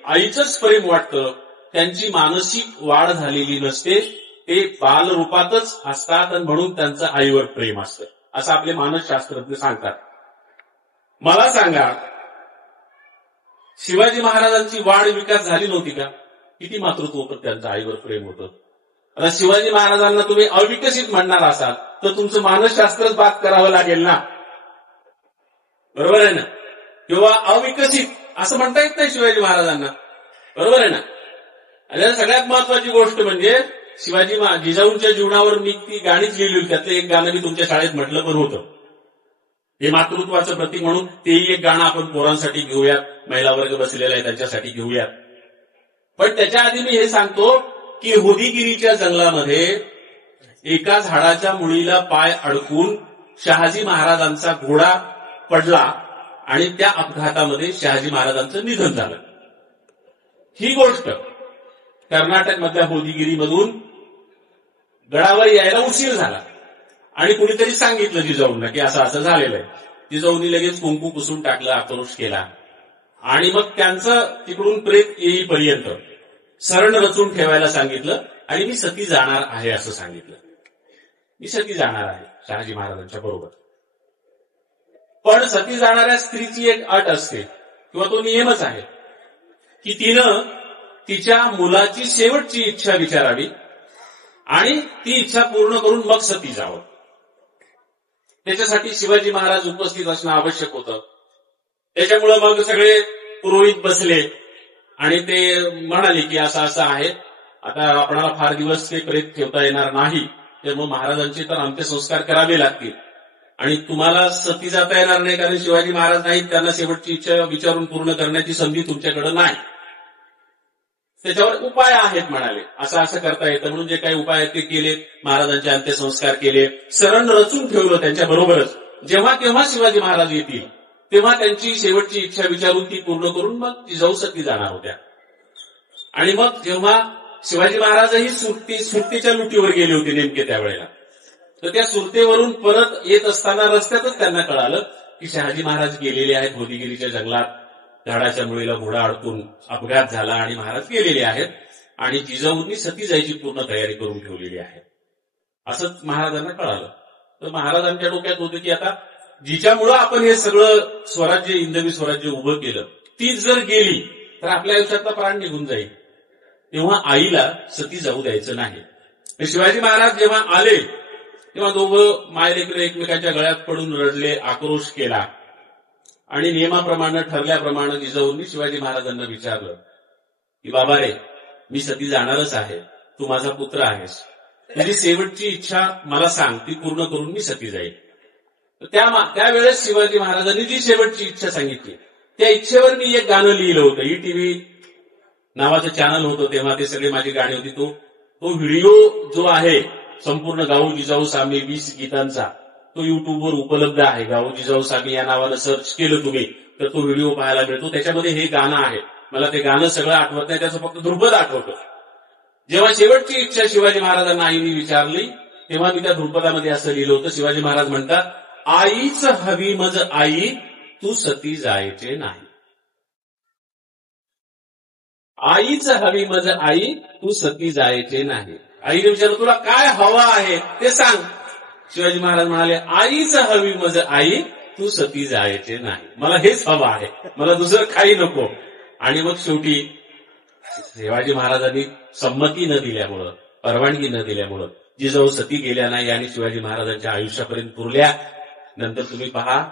आईचंच प्रेम वाटतं त्यांची मानसिक वाढ झालेली नसते, ते बालरूपातच असतात आणि म्हणून त्यांचं आईवर प्रेम असतं, असं आपले मानसशास्त्रज्ञ सांगतात. मला सांगा, शिवाजी महाराजांची वाढ विकास झाली नव्हती का? किती मातृत्व होतं, त्यांचं आईवर प्रेम होतं. आता शिवाजी महाराजांना तुम्ही अविकसित म्हणणार असाल तर तुमचं मानसशास्त्रच बाद करावं लागेल ना. बरोबर आहे ना? किंवा अविकसित असं म्हणता येत नाही शिवाजी महाराजांना. बरोबर आहे ना? आणि सगळ्यात महत्वाची गोष्ट म्हणजे शिवाजी जिजाऊंच्या जीवनावर मी ती गाणीच लिहिली होती. त्यातलं एक गाणं मी तुमच्या शाळेत म्हटलं पण होतं. हे मातृत्वाचं प्रतीक म्हणून तेही एक गाणं आपण पोरांसाठी घेऊयात, महिला वर्ग बसलेला आहे त्यांच्यासाठी घेऊयात. पण त्याच्या आधी मी हे सांगतो की होदीगिरीच्या जंगलामध्ये एका झाडाच्या मुळीला पाय अडकून शहाजी महाराजांचा घोडा पडला आणि त्या अपघातामध्ये शहाजी महाराजांचं निधन झालं. ही गोष्ट कर्नाटकमधल्या होदीगिरीमधून गडावर यायला उशीर झाला आणि कुणीतरी सांगितलं जिजाऊंना की असं असं झालेलं आहे. जिजाऊंनी लगेच कुंकू पुसून टाकलं, आक्रोश केला आणि मग त्यांचं तिकडून प्रेत येईपर्यंत सरण रचून ठेवायला सांगितलं आणि मी सती जाणार आहे असं सांगितलं. मी सती जाणार आहे शहाजी महाराजांच्या बरोबर. पण सती जाणाऱ्या स्त्रीची एक अट असते किंवा तो नियमच आहे की तिनं तिच्या मुलाची शेवटची इच्छा विचारावी आणि ती इच्छा पूर्ण करून मग सती जावं. त्याच्यासाठी शिवाजी महाराज उपस्थित असणं आवश्यक होतं. त्याच्यामुळे मग सगळे पुरोहित बसले आणि ते म्हणाले की असं असं आहे, आता आपणाला फार दिवस ते प्रेत ठेवता येणार नाही, त्यामुळे महाराजांचे तर अंत्यसंस्कार करावे लागतील आणि तुम्हाला सती जाता येणार नाही कारण शिवाजी महाराज नाहीत, त्यांना शेवटची इच्छा विचारून पूर्ण करण्याची संधी तुमच्याकडे नाही. त्याच्यावर उपाय आहेत म्हणाले, असं असं करता येतं. म्हणून जे काही उपाय आहेत ते केले, महाराजांचे अंत्यसंस्कार केले, सरण रचून ठेवलं त्यांच्या बरोबरच. जेव्हा केव्हा शिवाजी महाराज येतील तेव्हा त्यांची शेवटची इच्छा विचारून ती पूर्ण करून मग जिजाऊ सती जाणार होत्या. आणि मग जेव्हा शिवाजी महाराजही सुरतेच्या लुटीवर गेले होते नेमके त्यावेळेला, तर त्या सुरतेवरून परत येत असताना रस्त्यातच त्यांना कळालं की शहाजी महाराज गेलेले आहेत होदीगिरीच्या जंगलात, झाडाच्या मुळीला घोडा अडकून अपघात झाला आणि महाराज गेलेले आहेत आणि जिजाऊंनी सती जायची पूर्ण तयारी करून ठेवलेली आहे असं महाराजांना कळालं. तर महाराजांच्या डोक्यात होतं की आता जिच्यामुळं आपण हे सगळं स्वराज्य, हिंदवी स्वराज्य उभं केलं, तीच जर गेली तर आपल्या आयुष्यातला प्राण निघून जाईल, तेव्हा आईला सती जाऊ द्यायचं नाही. शिवाजी महाराज जेव्हा आले तेव्हा दोघं मायलेकरं एकमेकांच्या गळ्यात पडून रडले, आक्रोश केला आणि नियमाप्रमाणे ठरल्याप्रमाणे जिजाऊंनी शिवाजी महाराजांना विचारलं की बाबा रे, मी सती जाणारच आहे, तू माझा पुत्र आहेस, तुझी शेवटची इच्छा मला सांग, ती पूर्ण करून मी सती जाईल. त्यावेळेस शिवाजी महाराजांनी जी शेवटची इच्छा सांगितली त्या इच्छेवर मी एक गाणं लिहिलं होतं. ईटीव्ही नावाचं चॅनल होतं तेव्हा, ते सगळे माझी गाणी होती. तो व्हिडिओ जो आहे संपूर्ण गाऊ जिजाऊ सामी 20 गीतांचा, तो युट्यूबवर उपलब्ध आहे. गाऊ जिजाऊ सामी या नावानं सर्च केलं तुम्ही तर तो व्हिडिओ पाहायला मिळतो. त्याच्यामध्ये हे गाणं आहे. मला ते गाणं सगळं आठवत नाही, त्याचं फक्त ध्रुपद आठवतं. जेव्हा शेवटची इच्छा शिवाजी महाराजांना आईने विचारली तेव्हा मी त्या ध्रुपदामध्ये असं लिहिलं होतं. शिवाजी महाराज म्हणतात, आईच हवी मज आई, तू सती जायचे नाही. आईच हवी मज आई, तू सती जायचे नाही. आईने विचारलं, तुला काय हवं आहे ते सांग. शिवाजी महाराज म्हणाले, आईच हवी मज आई, तू सती जायचे नाही. मला हेच हवं आहे, मला दुसरं काही नको. आणि मग शेवटी शिवाजी महाराजांनी संमती न दिल्यामुळं, परवानगी न दिल्यामुळं जिजाऊ सती गेल्या नाही आणि शिवाजी महाराजांच्या आयुष्यापर्यंत पुरल्या. नंतर तुम्ही पहा,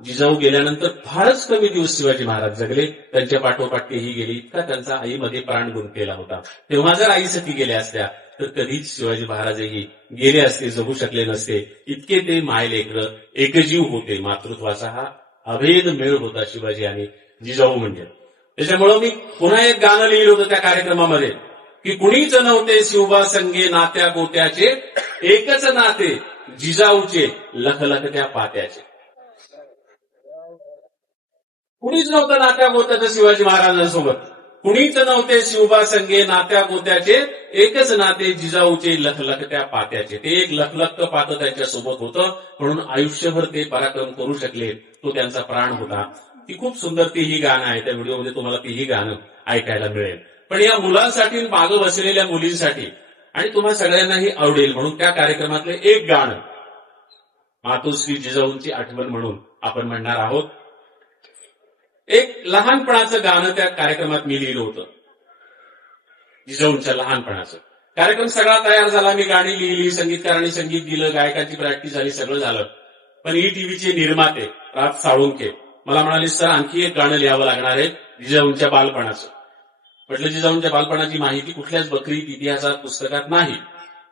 जिजाऊ गेल्यानंतर फारच कमी दिवस शिवाजी महाराज जगले. त्यांच्या पाठोपाठ तेही गेली. इतका त्यांचा आईमध्ये प्राण गुंतलेला होता. तेव्हा जर आई सती गेल्या असत्या तर कधीच शिवाजी महाराजही गेले असते, जगू शकले नसते. इतके ते मायलेकरं एकजीव होते. मातृत्वाचा हा अभेद मेळ होता शिवाजी आणि जिजाऊ म्हणजे. त्याच्यामुळं मी पुन्हा एक गाणं लिहिलं होतं त्या कार्यक्रमामध्ये की कुणीच नव्हते शिवबा संगे नात्या गोत्याचे, एकच नाते जिजाऊचे लखलखत्या पात्याचे. कुणीच नव्हतं नात्या गोत्याचं शिवाजी महाराजांसोबत, कुणीच नव्हते शिवबा संगे नात्या गोत्याचे, एकच नाते जिजाऊचे लखलखत्या पात्याचे. ते एक लखलखतं पातं त्यांच्यासोबत होतं म्हणून आयुष्यभर ते पराक्रम करू शकले. तो त्यांचा प्राण होता. ती खूप सुंदर तीही गाणं आहे. त्या व्हिडिओमध्ये तुम्हाला तीही गाणं ऐकायला मिळेल. पण या मुलांसाठी, मागं बसलेल्या मुलींसाठी आणि तुम्हा सगळ्यांनाही आवडेल म्हणून त्या कार्यक्रमातले एक गाणं मातोश्री जिजाऊंची आठवण म्हणून आपण म्हणणार आहोत. एक लहानपणाचं गाणं त्या कार्यक्रमात मी लिहिलं होतं, जिजाऊंच्या लहानपणाचं. कार्यक्रम सगळा तयार झाला, मी गाणी लिहिली, संगीतकारांनी संगीत दिलं, गायकाची प्रॅक्टिस झाली, सगळं झालं. पण ईटीव्हीचे निर्माते राज साळुंखे मला म्हणाले, सर आणखी एक गाणं लिहावं लागणार आहे जिजाऊंच्या बालपणाचं. म्हटलं, जिजाऊंच्या बालपणाची माहिती कुठल्याच बकरीत, इतिहासात, पुस्तकात नाही.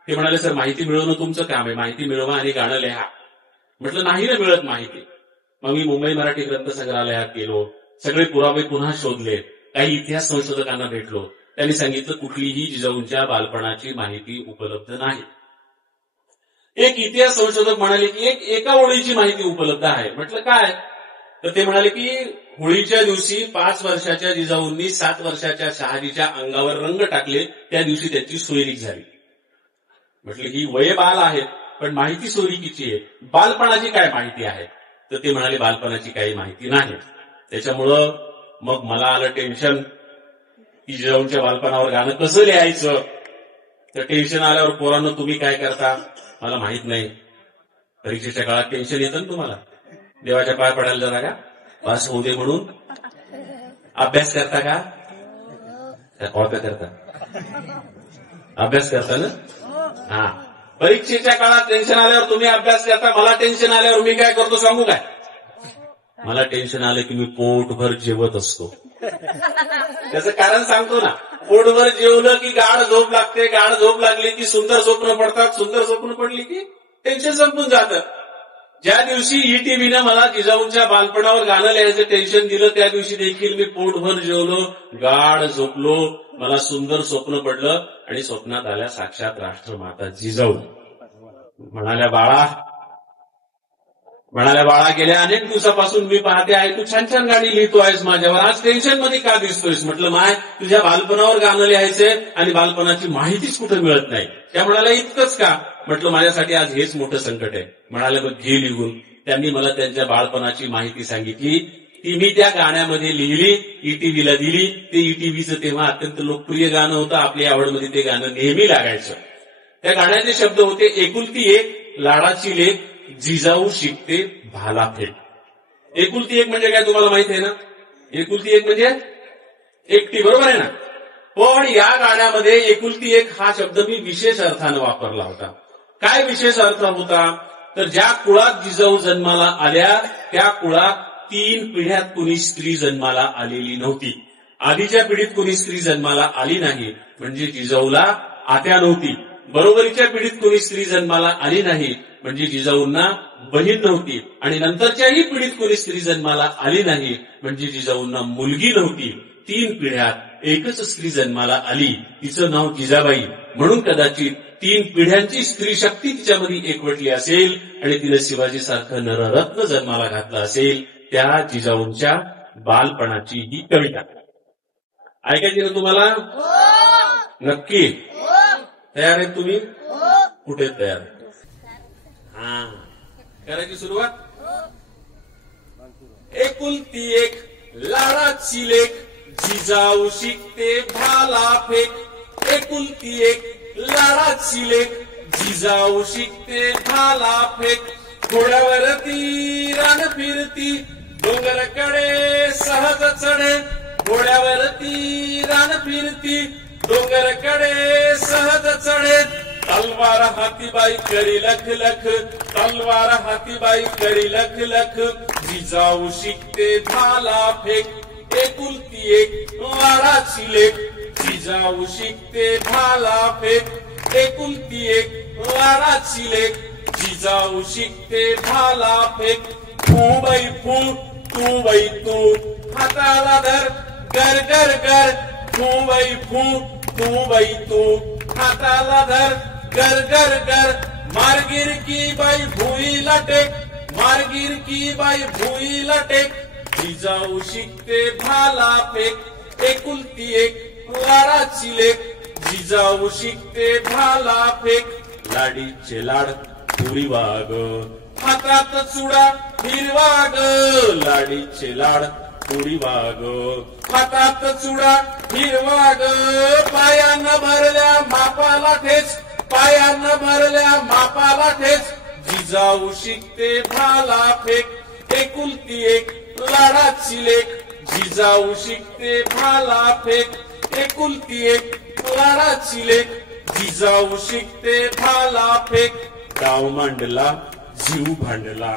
ते म्हणाले, सर माहिती मिळवणं तुमचं काम आहे, माहिती मिळवा आणि गाणं लिहा. म्हटलं, नाही ना मिळत माहिती. मग मी मुंबई मराठी ग्रंथ संग्रहालयात गेलो, सगळे पुरावे पुन्हा शोधले, काही इतिहास संशोधकांना भेटलो त्यांनी सांगितलं कुठलीही जिजाऊंच्या बालपणाची माहिती उपलब्ध नाही. एक इतिहास संशोधक म्हणाले की एका ओळीची माहिती उपलब्ध आहे. म्हटलं काय? तर ते म्हणाले की होळीच्या दिवशी 5 वर्षाच्या जिजाऊंनी 7 वर्षाच्या शहाजीच्या अंगावर रंग टाकले, त्या दिवशी त्याची सोयरीक झाली. म्हटलं की वय बाल आहेत पण माहिती सोयरीकीची आहे, बालपणाची काय माहिती आहे? तर ते म्हणाले बालपणाची काही माहिती नाही. त्याच्यामुळं मग मला आलं टेन्शन की जिजाऊंच्या बालपणावर गाणं कसं लिहायचं. तर टेन्शन आल्यावर पोरांनो तुम्ही काय करता मला माहित नाही. परीक्षेच्या काळात टेन्शन येतं ना तुम्हाला, देवाच्या पाय पडायला जाता का पास होऊ दे म्हणून? अभ्यास करता का? कॉप्या करता? अभ्यास करता ना? हा, परीक्षेच्या काळात टेन्शन आल्यावर तुम्ही अभ्यास करता. मला टेन्शन आल्यावर मी काय करतो सांगू काय? मला टेन्शन आलं की मी पोटभर जेवत असतो. त्याचं कारण सांगतो ना. पोटभर जेवलं की गाढ झोप लागते, गाढ झोप लागली की सुंदर स्वप्न पडतात, सुंदर स्वप्न पडली की टेन्शन संपून जातं. ज्या दिवशी ईटीव्हीनं मला जिजाऊंच्या बालपणावर गाणं लिहायचं टेन्शन दिलं त्या दिवशी देखील मी पोटभर जेवलो, गाढ झोपलो, मला सुंदर स्वप्न पडलं आणि स्वप्नात आल्या साक्षात राष्ट्रमाता जिजाऊ. म्हणाल्या बाळा गेल्या अनेक दिवसापासून मी पाहते आहे तू छान छान गाणी लिहितो आहेस माझ्यावर, आज टेन्शन मध्ये का दिसतोयस? म्हटलं माय तुझ्या बालपणावर गाणं लिहायचंय आणि बालपणाची माहितीच कुठे मिळत नाही. त्या म्हणाल्या इतकंच का? म्हटलं माझ्यासाठी आज हेच मोठं संकट आहे. म्हणाले मग घे लिहून. त्यांनी मला त्यांच्या बालपणाची माहिती सांगितली, ती मी त्या गाण्यामध्ये लिहिली, ईटीव्हीला दिली. ते ईटीव्हीचं तेव्हा अत्यंत लोकप्रिय गाणं होतं, आपल्या आवडमध्ये ते गाणं नेहमी लागायचं. त्या गाण्याचे शब्द होते एकुलती एक लाडाची लेक, जिजाऊ शिकते भाला फेक. एकुलती एक म्हणजे काय तुम्हाला माहित आहे ना? एकुलती एक म्हणजे एकटी, बरोबर आहे ना? पण या गाण्यामध्ये एकुलती एक हा शब्द मी विशेष अर्थानं वापरला होता. काय विशेष अर्थ होता? तर ज्या कुळात जिजाऊ जन्माला आल्या त्या कुळात 3 पिढ्यात कुणी स्त्री जन्माला आलेली नव्हती. आधीच्या पिढीत कुणी स्त्री जन्माला आली नाही म्हणजे जिजाऊला आत्या नव्हती. बरोबरीच्या पिढीत कुणी स्त्री जन्माला आली नाही म्हणजे जिजाऊंना बहीण नव्हती. आणि नंतरच्याही पिढीत कुणी स्त्री जन्माला आली नाही म्हणजे जिजाऊंना मुलगी नव्हती. 3 पिढ्यात एकच स्त्री जन्माला आली, तिचं नाव जिजाबाई. म्हणून कदाचित 3 पिढ्यांची स्त्री शक्ती तिच्यामध्ये एकवटली असेल आणि तिने शिवाजीसारखं नररत्न जन्माला घातलं असेल. त्या जिजाऊंच्या बालपणाची ही कविता ऐकायची ना तुम्हाला? नक्की तयार आहेत तुम्ही? कुठे तयार? हा, करायची सुरुवात. एकुलती एक लाडाची लेक, जिजाऊ शिकते भाला फेक. एकुलती एक लाडाची लेक, जिजाऊ शिकते भाला फेक. घोड्यावरती रान फिरती, डोंगरकडे सहज चढे. घोड्यावरती रान फिरती, डोंगरकडे सहज चढे. तलवार हातीबाई करी लख लख, तलवार हातीबाई करी लख लख. जिजाऊ शिकते भाला फेक. एकुलती एक लाडाची लेक, जिजाऊ शिकते भाला फेक. एकुलती एक लाडाची लेक, जिजाऊ शिकते भाला फेक. फू बाई फू, तू बाई तू, हाताला धर गर गर गर. फू बाई फू, तू बाई तू, हाताला धर गर गर गर. मारगिर की बाई भुईला टेक, मारगिर की बाई भुईला टेक. जिजाऊ शिकते भाला फेक. एकुलती एक लाडाची लेक, जिजाऊ शिकते भाला फेक. लाडीचे लाड पुरी वाग, हातात चुडा हिरवा ग. लाडीचे लाड पुरी वाग, हातात चुडा हिरवा ग. पायानं भरल्या मापाला ठेच, पायानं भरल्या मापाला ठेच. जिजाऊ शिकते भाला फेक. एकुलती एक लाडाची लेक, जिजाऊ शिकते भाला फेक. एकुलती एक लाडाची लेक, जिजाऊ शिकते भाला फेक. डाव मांडला जीव भांडला,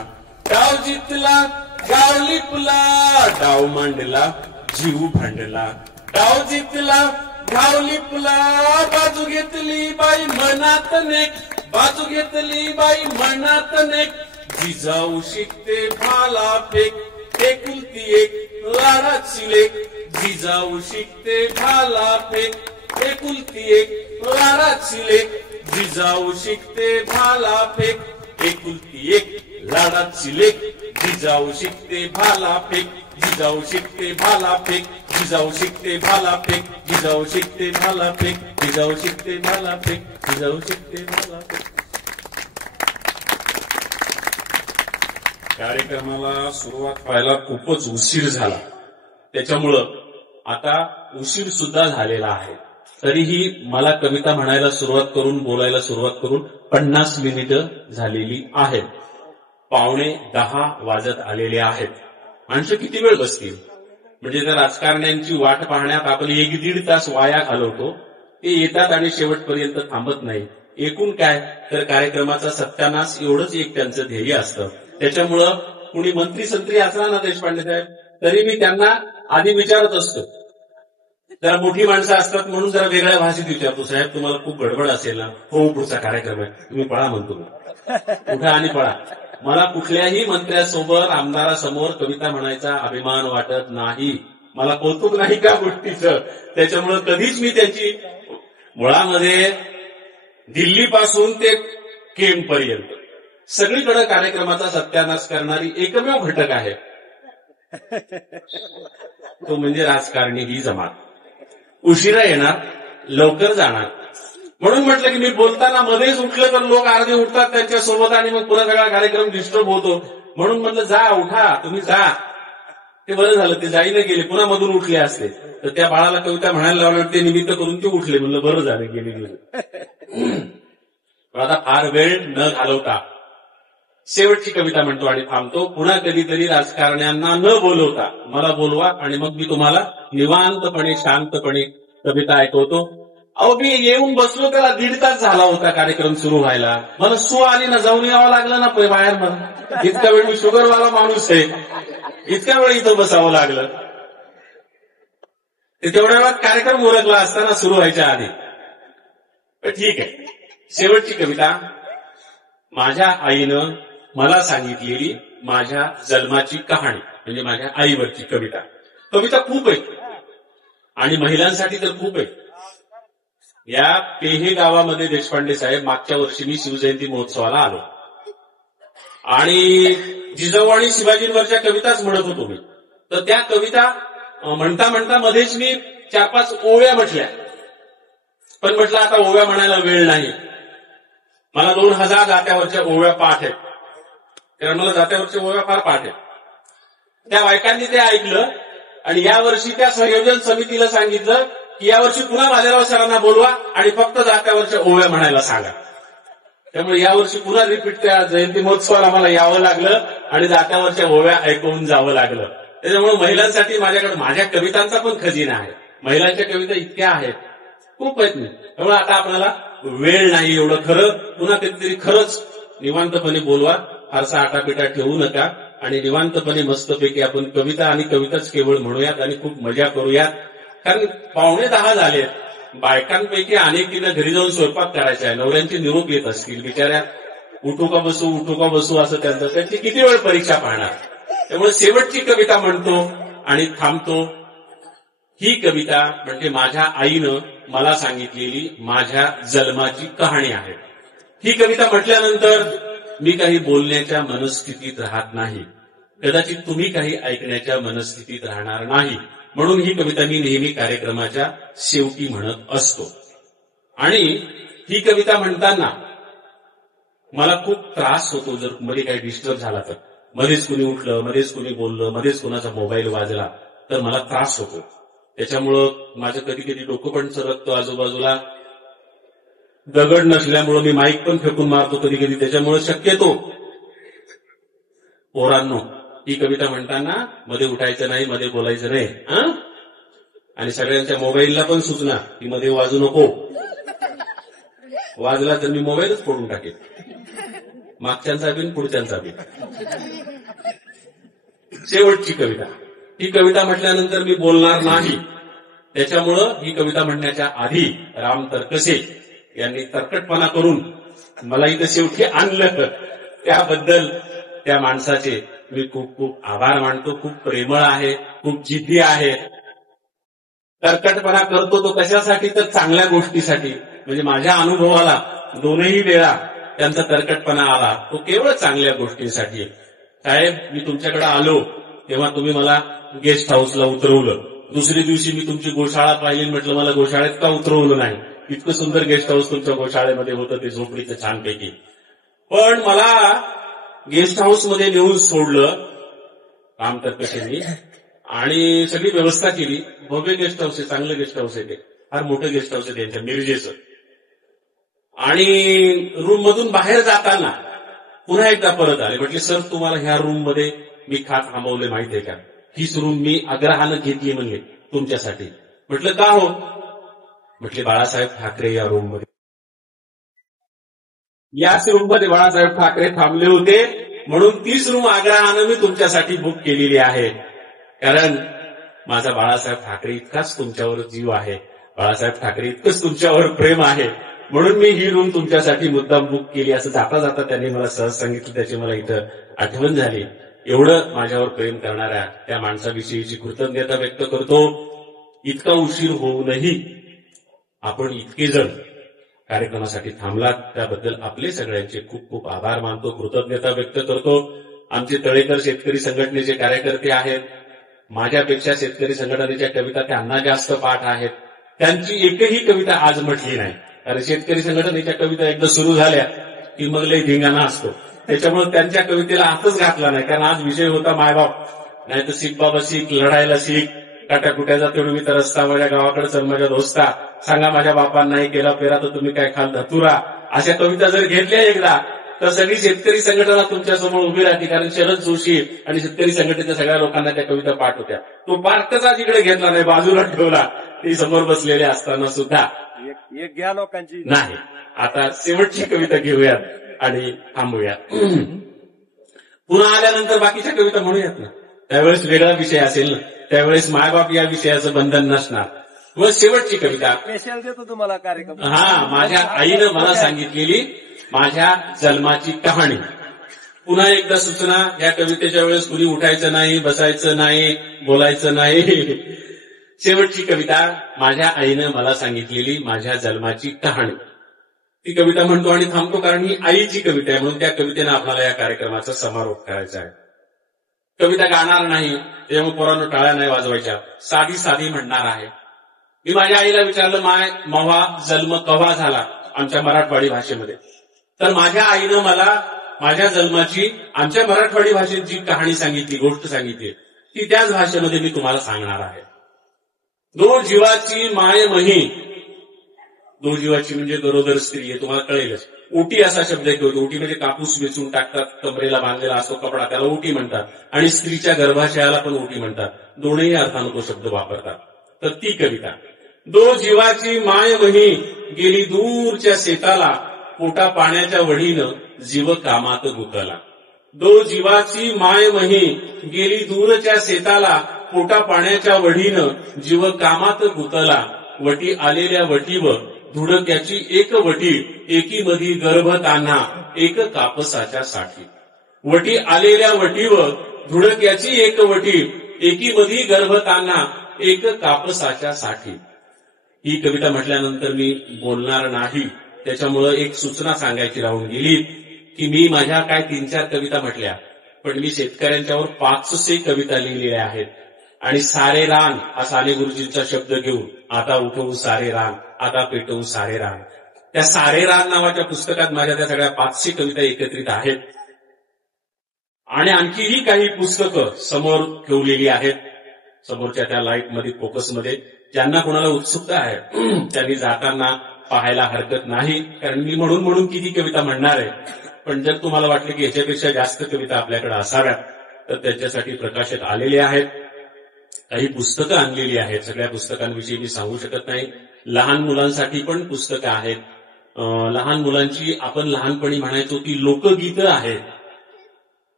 डाव जितला गाव लिपला. डाव मांडला जीव भांडला, डाव जितला गाव लिपला. बाजू घेतली बाई मनात नेक, बाजू घेतली बाई मनात नेक. जिजाऊ शिकते भाला फेक. एकुलती एक लाडाची लेक, जिजाऊ शिकते भाला फेक, एकुलती एक लाडाची लेक. जिजाऊ शिकते भाला फेक, एकुलती एक लाडाची लेक. जिजाऊ शिकते भाला फेक, जिजाऊ शिकते भाला फेक. जिजाऊ शिकते भाला फेक, जिजाऊ शिकते भाला फेक. जिजाऊ शिकते भाला फेक, जिजाऊ शिकते भाला फेक. कार्यक्रमाला सुरुवात व्हायला खूपच उशीर झाला, त्याच्यामुळं आता उशीर सुद्धा झालेला आहे. तरीही मला कविता म्हणायला सुरुवात करून बोलायला सुरुवात करून 50 मिनिटं झालेली आहेत. 9:45 वाजत आलेले आहेत. माणसं किती वेळ बसतील? म्हणजे त्या राजकारण्यांची वाट पाहण्यात आपण 1-1.5 तास वाया घालवतो. ते येतात आणि शेवटपर्यंत थांबत नाही. एकूण काय तर कार्यक्रमाचा सत्यानाश एवढंच एक त्यांचं ध्येय असतं. त्याच्यामुळं कुणी मंत्री संत्री असला ना देशपांडे साहेब, तरी मी त्यांना आधी विचारत असतो. जरा मोठी माणसं असतात म्हणून जरा वेगळ्या भाषेत विचारतो, साहेब तुम्हाला खूप गडबड असेल ना? हो, पुढचा कार्यक्रम आहे, तुम्ही पळा म्हणतो. उठा आणि पळा. मला कुठल्याही मंत्र्यासोबत आमदारासमोर कविता म्हणायचा अभिमान वाटत नाही. मला कौतुक नाही का गोष्टीचं. त्याच्यामुळं कधीच मी त्यांची मुळामध्ये दिल्लीपासून ते केमपर्यंत सगळीकडे कार्यक्रमाचा सत्यानाश करणारी एकमेव घटक आहे तो म्हणजे राजकारणी ही जमात. उशिरा येणार, लवकर जाणार. म्हणून म्हटलं की मी बोलताना मध्येच उठलं तर लोक अर्धे उठतात त्यांच्यासोबत आणि मग पुन्हा सगळा कार्यक्रम डिस्टर्ब होतो. म्हणून म्हटलं जा, उठा, तुम्ही जा. ते बरं झालं, ते जाईला गेले, पुन्हा मधून उठले असते तर त्या बाळाला कविता म्हणायला लावलं, ते निमित्त करून ते उठले. म्हणलं बरं झालं, गेले. आता फार वेळ न घालवता शेवटची कविता म्हणतो आणि थांबतो. पुन्हा कधीतरी राजकारण्यांना न बोलवता मला बोलवा आणि मग मी तुम्हाला निवांतपणे शांतपणे कविता ऐकवतो. अहो मी येऊन बसलो त्याला 1.5 तास झाला होता कार्यक्रम सुरू व्हायला. मला सू आली ना, जाऊन यावं लागलं ना बाहेर. मला इतका वेळ, मी शुगरवाला माणूस आहे, इतका वेळ इथं बसावं लागलं. तेवढ्या वेळात कार्यक्रम उरकला असताना सुरू व्हायच्या आधी. ठीक आहे, शेवटची कविता. माझ्या आईनं मला सांगितलेली माझ्या जन्माची कहाणी, म्हणजे माझ्या आईवरची कविता. कविता खूप आहे आणि महिलांसाठी तर खूप आहे. या पेहे गावामध्ये देशपांडे साहेब मागच्या वर्षी मी शिवजयंती महोत्सवाला आलो आणि जिजाऊ आणि शिवाजींवरच्या कविताच म्हणत होतो मी. तर त्या कविता म्हणता म्हणता मध्येच मी 4-5 ओव्या म्हटल्या, पण म्हटलं आता ओव्या म्हणायला वेळ नाही. मला 2000 जात्यावरच्या ओव्या पाठ आहेत, कारण मला जात्यावरच्या ओव्या फार पाठ आहेत. त्या बायकांनी ते ऐकलं आणि यावर्षी त्या संयोजन समितीला सांगितलं की यावर्षी पुन्हा बाजीराव सरांना बोलवा आणि फक्त जात्यावरच्या ओव्या म्हणायला सांगा. त्यामुळे यावर्षी पुन्हा रिपीट त्या जयंती महोत्सवाला मला यावं लागलं आणि जात्यावरच्या ओव्या ऐकवून जावं लागलं. त्याच्यामुळे महिलांसाठी माझ्याकडे माझ्या कवितांचा पण खजिना आहे. महिलांच्या कविता इतक्या आहेत, खूप आहेत. त्यामुळे आता आपल्याला वेळ नाही एवढं. खरं पुन्हा कधीतरी खरंच निवांतपणे बोलवा, फारसा आटापिटा ठेवू नका आणि निवांतपणे मस्तपैकी आपण कविता आणि कविताच केवळ म्हणूयात आणि खूप मजा करूयात. कारण 9:45 झालेत. बायकांपैकी अनेकीनं घरी जाऊन स्वयंपाक करायचा आहे, नवऱ्यांचे निरोप येत असतील. बिचाऱ्या उठू का बसू असं त्यांचं, त्यांची किती वेळ परीक्षा पाहणार. त्यामुळे शेवटची कविता म्हणतो आणि थांबतो. ही कविता म्हणजे माझ्या आईनं मला सांगितलेली माझ्या जन्माची कहाणी आहे. ही कविता म्हटल्यानंतर मी काही बोलण्याच्या मनस्थितीत राहत नाही, कदाचित तुम्ही काही ऐकण्याच्या मनस्थितीत राहणार नाही. म्हणून ही कविता मी नेहमी कार्यक्रमाच्या शेवटी म्हणत असतो. आणि ही कविता म्हणताना मला खूप त्रास होतो जर मध्ये काही डिस्टर्ब झाला तर. मध्येच कुणी उठलं, मध्येच कुणी बोललं, मध्येच कुणाचा मोबाईल वाजला तर मला त्रास होतो. त्याच्यामुळं माझं कधी कधी डोकं पण सरकतं आजूबाजूला. दगड नसल्यामुळं मी माईक पण फेकून मारतो कधी कधी. त्याच्यामुळं शक्यतो पोरांनो ही कविता म्हणताना मध्ये उठायचं नाही, मध्ये बोलायचं नाही. आणि सगळ्यांच्या मोबाईलला पण सूचना की मध्ये वाजू नको. वाजला तर मी मोबाईलच फोडून टाकेन, मागच्यांचा बिन पुढच्यांचा बिन. शेवटची कविता. ही कविता म्हटल्यानंतर मी बोलणार नाही. त्याच्यामुळं ही कविता म्हणण्याच्या आधी राम तरकसे यांनी तरकटपणा करून मला इथं शेवटी आणलं, त्याबद्दल त्या माणसाचे मी खूप खूप आभार मानतो. खूप प्रेमळ आहे, खूप जिद्दी आहे. तरकटपणा करतो तो कशासाठी, तर चांगल्या गोष्टीसाठी. म्हणजे माझ्या अनुभवाला दोनही वेळा त्यांचा तरकटपणा आला तो केवळ चांगल्या गोष्टींसाठी. साहेब, मी तुमच्याकडे आलो तेव्हा तुम्ही मला गेस्ट हाऊसला उतरवलं. दुसऱ्या दिवशी मी तुमची गोशाळा पाहिली, म्हटलं मला गोशाळेत का उतरवलं नाही, इतकं सुंदर गेस्ट हाऊस तुमच्या गोशाळेमध्ये होतं ते झोपडीचं छानपैकी. पण मला गेस्ट हाऊसमध्ये नेऊन सोडलं काम तर्फे आणि सगळी व्यवस्था केली. भव्य गेस्ट हाऊस आहे, चांगलं गेस्ट हाऊस आहे, ते फार मोठं गेस्ट हाऊस आहे त्यांच्या मिरजेचं. आणि रूम मधून बाहेर जाताना पुन्हा एकदा परत आले. म्हटले सर, तुम्हाला ह्या रूम मध्ये मी का थांबवले माहितीये का, हीच रूम मी आग्रहानं घेतली म्हणले तुमच्यासाठी. म्हटलं का हो, म्हटले बाळासाहेब ठाकरे या रूम मध्ये, याच रूम मध्ये बाळासाहेब ठाकरे थांबले होते म्हणून तीच रूम आग्रहानं मी तुमच्यासाठी बुक केलेली आहे. कारण माझा बाळासाहेब ठाकरे इतकाच तुमच्यावर जीव आहे, बाळासाहेब ठाकरे इतकंच तुमच्यावर प्रेम आहे, म्हणून मी ही रूम तुमच्यासाठी मुद्दाम बुक केली. असं जाता जाता त्यांनी मला सहज सांगितलं, त्याची मला इथं आठवण झाली. एवढं माझ्यावर प्रेम करणाऱ्या त्या माणसाविषयीची कृतज्ञता व्यक्त करतो. इतका उशीर होऊनही आपण इतके जण कार्यक्रमासाठी थांबलात त्याबद्दल आपले सगळ्यांचे खूप खूप आभार मानतो, कृतज्ञता व्यक्त करतो. आमचे तळेकर शेतकरी संघटनेचे कार्यकर्ते आहेत. माझ्यापेक्षा शेतकरी संघटनेच्या कविता त्यांना जास्त पाठ आहेत. त्यांची एकही कविता आज म्हटली नाही, कारण शेतकरी संघटनेच्या कविता एकदा सुरू झाल्या की मग लई धिंगाणा असतो. त्याच्यामुळे त्यांच्या कवितेला हातच घातला नाही, कारण आज विषय होता मायबाप. नाही तर शिक बाबा शिक, लढायला शिक, काट्याकुट्याचा तेवढी तर रस्ता, माझ्या गावाकडे चल माझ्या दोस्ता, सांगा माझ्या बापांना नाही केला पेरा तर तुम्ही काय खाल धतुरा. अशा कविता जर घेतल्या एकदा तर सगळी शेतकरी संघटना तुमच्यासमोर उभी राहते. कारण शरद जोशी आणि शेतकरी संघटनेच्या सगळ्या लोकांना त्या कविता पाठ होत्या. तो पाठच आज इकडे घेतला नाही, बाजूला ठेवला, ते समोर बसलेले असताना सुद्धा एक घ्या लोकांची नाही. आता शेवटची कविता घेऊयात आणि थांबूयात. पुन्हा आल्यानंतर बाकीच्या कविता म्हणूयात ना, त्यावेळेस वेगळा विषय असेल ना, त्यावेळेस मायबाप या विषयाचं बंधन नसणार. मग शेवटची कविता स्पेशल देतो तुम्हाला कार्यक्रम. माझ्या आईनं मला सांगितलेली माझ्या जन्माची कहाणी. पुन्हा एकदा सूचना, या कवितेच्या वेळेस कुणी उठायचं नाही, बसायचं नाही, बोलायचं नाही. शेवटची कविता माझ्या आईनं मला सांगितलेली माझ्या जन्माची कहाणी. ती कविता म्हणतो आणि थांबतो, कारण ही आईची कविता आहे म्हणून त्या कवितेनं आपल्याला या कार्यक्रमाचा समारोप करायचा आहे. कविता गाणार नाही, त्यामुळे पोरांनो टाळ्या नाही वाजवायच्या, साधी साधी म्हणणार आहे. मी माझ्या आईला विचारलं, माय मव्हा जन्म कव्हा झाला आमच्या मराठवाडी भाषेमध्ये. तर माझ्या आईनं मला माझ्या जन्माची आमच्या मराठवाडी भाषेत जी कहाणी सांगितली, गोष्ट सांगितली, ती त्याच भाषेमध्ये मी तुम्हाला सांगणार आहे. दो जीवाची माय मही, दो जीवाची म्हणजे गरोदर स्त्री आहे, तुम्हाला कळेलच. ओटी असा शब्द आहे. ओटी म्हणजे कापूस वेचून टाकतात, कमरेला बांधलेला असतो कपडा, त्याला ओटी म्हणतात. आणि स्त्रीच्या गर्भाशयाला पण ओटी म्हणतात. दोनही अर्थानं तो शब्द वापरतात. तर ती कविता, दो जीवाची माय मही गेली दूरच्या शेताला, पोटा पाण्याच्या वडीनं जीव कामात गुतला. दो जीवाची माय मही गेली दूरच्या शेताला, पोटा पाण्याच्या वडीनं जीव कामात गुतला. वटी आलेल्या वटीवर धुडक्याची एक वटी, एकी मधी गर्भ तान्हा एक कापसाच्या साठी. वटी आलेल्या वटीवर धुडक्याची एक वटी, एकी मधी गर्भ तान्हा एक कापसाच्या साठी. ही कविता म्हटल्यानंतर मी बोलणार नाही, त्याच्यामुळं एक सूचना सांगायची राहून गेली की मी माझ्या काय 3-4 कविता म्हटल्या, पण मी शेतकऱ्यांच्यावर 500 कविता लिहिलेल्या आहेत. आणि सारे रान हा साने गुरुजींचा शब्द घेऊन, आता उठवू सारे रान, आता पेटवू सारे रान, त्या सारे रान नावाच्या पुस्तकात माझ्या त्या सगळ्या 500 कविता एकत्रित आहेत. आणि आणखीही काही पुस्तकं समोर ठेवलेली आहेत, समोरच्या त्या लाईट मध्ये, फोकसमध्ये. ज्यांना कोणाला उत्सुकता आहे त्यांनी जाताना पाहायला हरकत नाही, कारण मी म्हणून किती कविता म्हणणार आहे. पण जर तुम्हाला वाटलं की याच्यापेक्षा जास्त कविता आपल्याकडे असाव्यात तर त्याच्यासाठी प्रकाशित आलेले आहेत. काही पुस्तकं आणलेली आहेत, सगळ्या पुस्तकांविषयी मी सांगू शकत नाही. लहान मुलांसाठी पण पुस्तकं आहेत. लहान मुलांची आपण लहानपणी म्हणायचो ती लोकगीतं आहेत.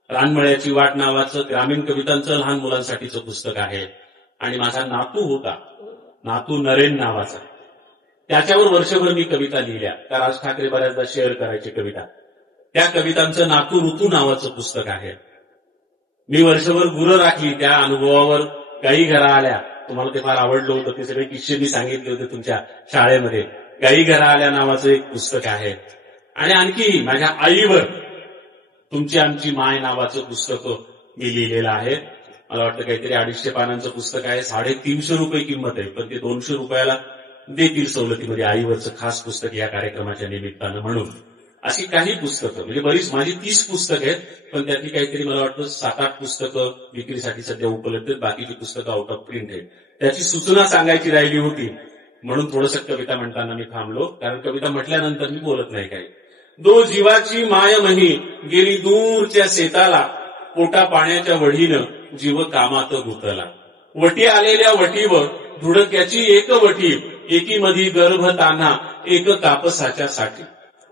रानमळ्याची वाट नावाचं ग्रामीण कवितांचं लहान मुलांसाठीचं पुस्तक आहे. आणि माझा नातू होता, नातू नरेन नावाचा, त्याच्यावर वर्षभर मी कविता लिहिल्या. त्या राज ठाकरे बऱ्याचदा शेअर करायची कविता. त्या कवितांचं नातू ऋतू नावाचं पुस्तक आहे. मी वर्षभर गुरं राखली, त्या अनुभवावर गायी घरा आल्या, तुम्हाला ते फार आवडलं होतं, ते सगळे किस्से मी सांगितले होते तुमच्या शाळेमध्ये. गाई घरा आल्या नावाचं एक पुस्तक आहे. आणि आणखी माझ्या आईवर तुमची आमची माय नावाचं पुस्तक मी लिहिलेलं आहे. मला वाटतं काहीतरी 250 पानांचं पुस्तक आहे. 350 रुपये किंमत आहे, पण ते 200 रुपयाला देतील सवलतीमध्ये आईवरचं खास पुस्तक या कार्यक्रमाच्या निमित्तानं. म्हणून अशी काही पुस्तकं, म्हणजे बरीच माझी 30 पुस्तकं आहेत, पण त्यातली काहीतरी मला वाटतं 7-8 पुस्तकं विक्रीसाठी सध्या उपलब्ध आहेत. बाकीची पुस्तकं आउट ऑफ प्रिंट आहेत. त्याची सूचना सांगायची राहिली होती, म्हणून थोडंसं कविता म्हणताना मी थांबलो, कारण कविता म्हटल्यानंतर मी बोलत नाही काही. दो जीवाची माय मही गेली दूरच्या शेताला, पोटा पाण्याच्या वढीनं जीव कामात गुतला. वटी आलेल्या वटीवर धुडक्याची एक वटी, एकीमधी गर्भ तान्हा एक कापसाच्या साठी.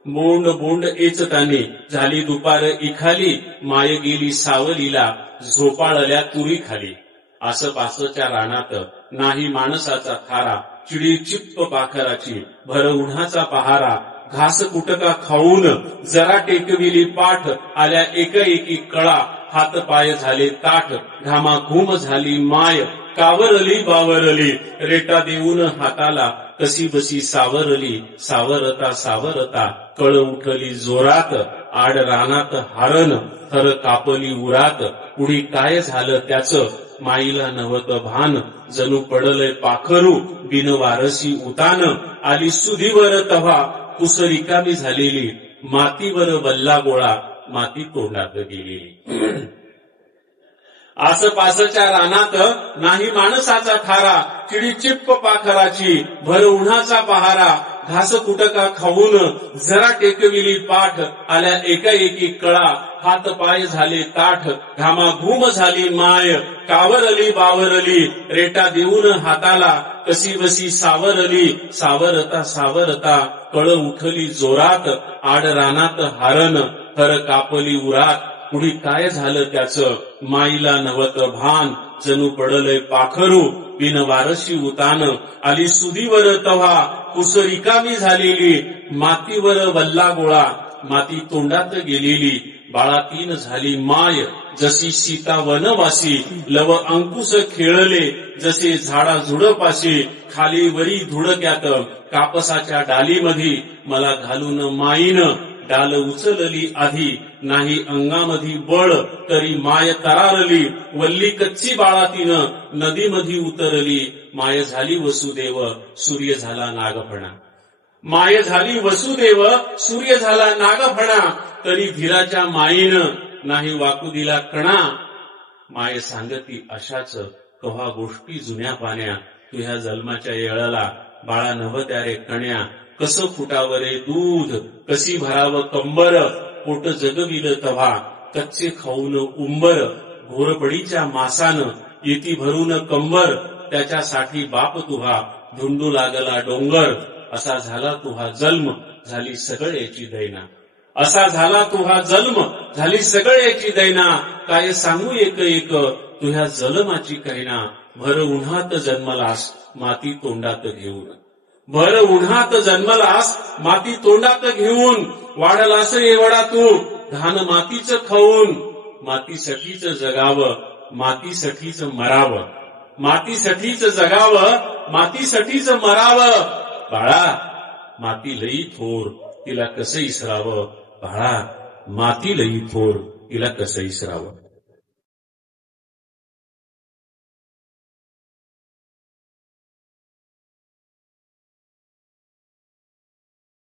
बोंड बोंड एचताने झाली दुपार इखाली, माय गेली सावलीला झोपाळल्या तुरी खाली. आसपासच्या रानात नाही माणसाचा थारा, चिडी चिप्प पाखराची भर उन्हाचा पहारा. घास कुटका खाऊन जरा टेकविली पाठ, आल्या एकाएकी कळा हात पाय झाले ताठ. घामा घुम झाली माय कावरली बावरली, रेटा देऊन हाताला कशी बशी सावरली. सावरता सावरता कळ उठली जोरात, आड रानात हारण थर कापली उरात. पुढी काय झालं त्याचं माईला नव्हतं भान, जणू पडलंय पाखरू बिनवारसी उतान. आली सुधीवर तव्हा कुस रिकामी झालेली, मातीवर वल्ला गोळा माती तोंडात गेलेली. आसपासच्या रानात नाही माणसाचा थारा, चिडी चिप्प पाखराची भर उन्हाचा पहारा. घास कुटका खाऊन जरा टेकविली पाठ, आल्या एकाएकी कळा हात पाय झाले ताठ. घामा घुम झाली माय कावरली बावरली, रेटा देऊन हाताला कशी बशी सावरली. सावरता सावरता कळ उठली जोरात, आड रानात हारण थर कापली उरात. पुढे काय झालं त्याचं माईला नव्हतं भान, जणू पडलंय पाखरू बिनवारशी उतान. आली सुधीवर तव्हा कुस रिकामी झालेली, मातीवर वल्ला गोळा माती तोंडात गेलेली. बाळातीन झाली माय जशी सीता वनवासी, लव अंकुश खेळले जसे झाडा झुडपाशी. खाली वरी धुडक्यात कापसाच्या डालीमधी, मला घालून माईन डाल उचलली आधी. नाही अंगामधी बळ तरी माय तरारली, वल्ली कच्ची बाळातीनं नदीमधी उतरली. माय झाली वसुदेव सूर्य झाला नागफणा. माय झाली वसुदेव सूर्य झाला नागफणा, तरी धीराच्या मायेनं नाही वाकू दिला कणा. माय सांगती अशाच कव्हा गोष्टी जुन्या पाण्या, तुझ्या जन्माच्या येळाला बाळा नव्हत्या रे कण्या. कसं फुटावरे दूध कशी भरावं कंबर, पोट जगविलं तव्हा कच्चे खाऊन उंबर. घोरपडीच्या मासानं येती भरून कंबर, त्याच्यासाठी बाप तुहा धुंडू लागला डोंगर. असा झाला तुहा जन्म झाली सगळ्याची दैना. असा झाला तुहा जन्म झाली सगळ्याची दैना. काय सांगू एक एक तुझ्या जन्माची कहना. भर उन्हात जन्मलास माती तोंडात घेऊन, भर उन्हात जन्मलास माती तोंडात घेऊन. वाढलास एवढा तू धान मातीचं खाऊन. मातीसाठीच जगावं मातीसाठीच मरावं, मातीसाठीच जगावं मातीसाठीच मरावं. बाळा माती लई थोर तिला कसं इसरावं, बाळा माती लई थोर तिला कसं इसरावं.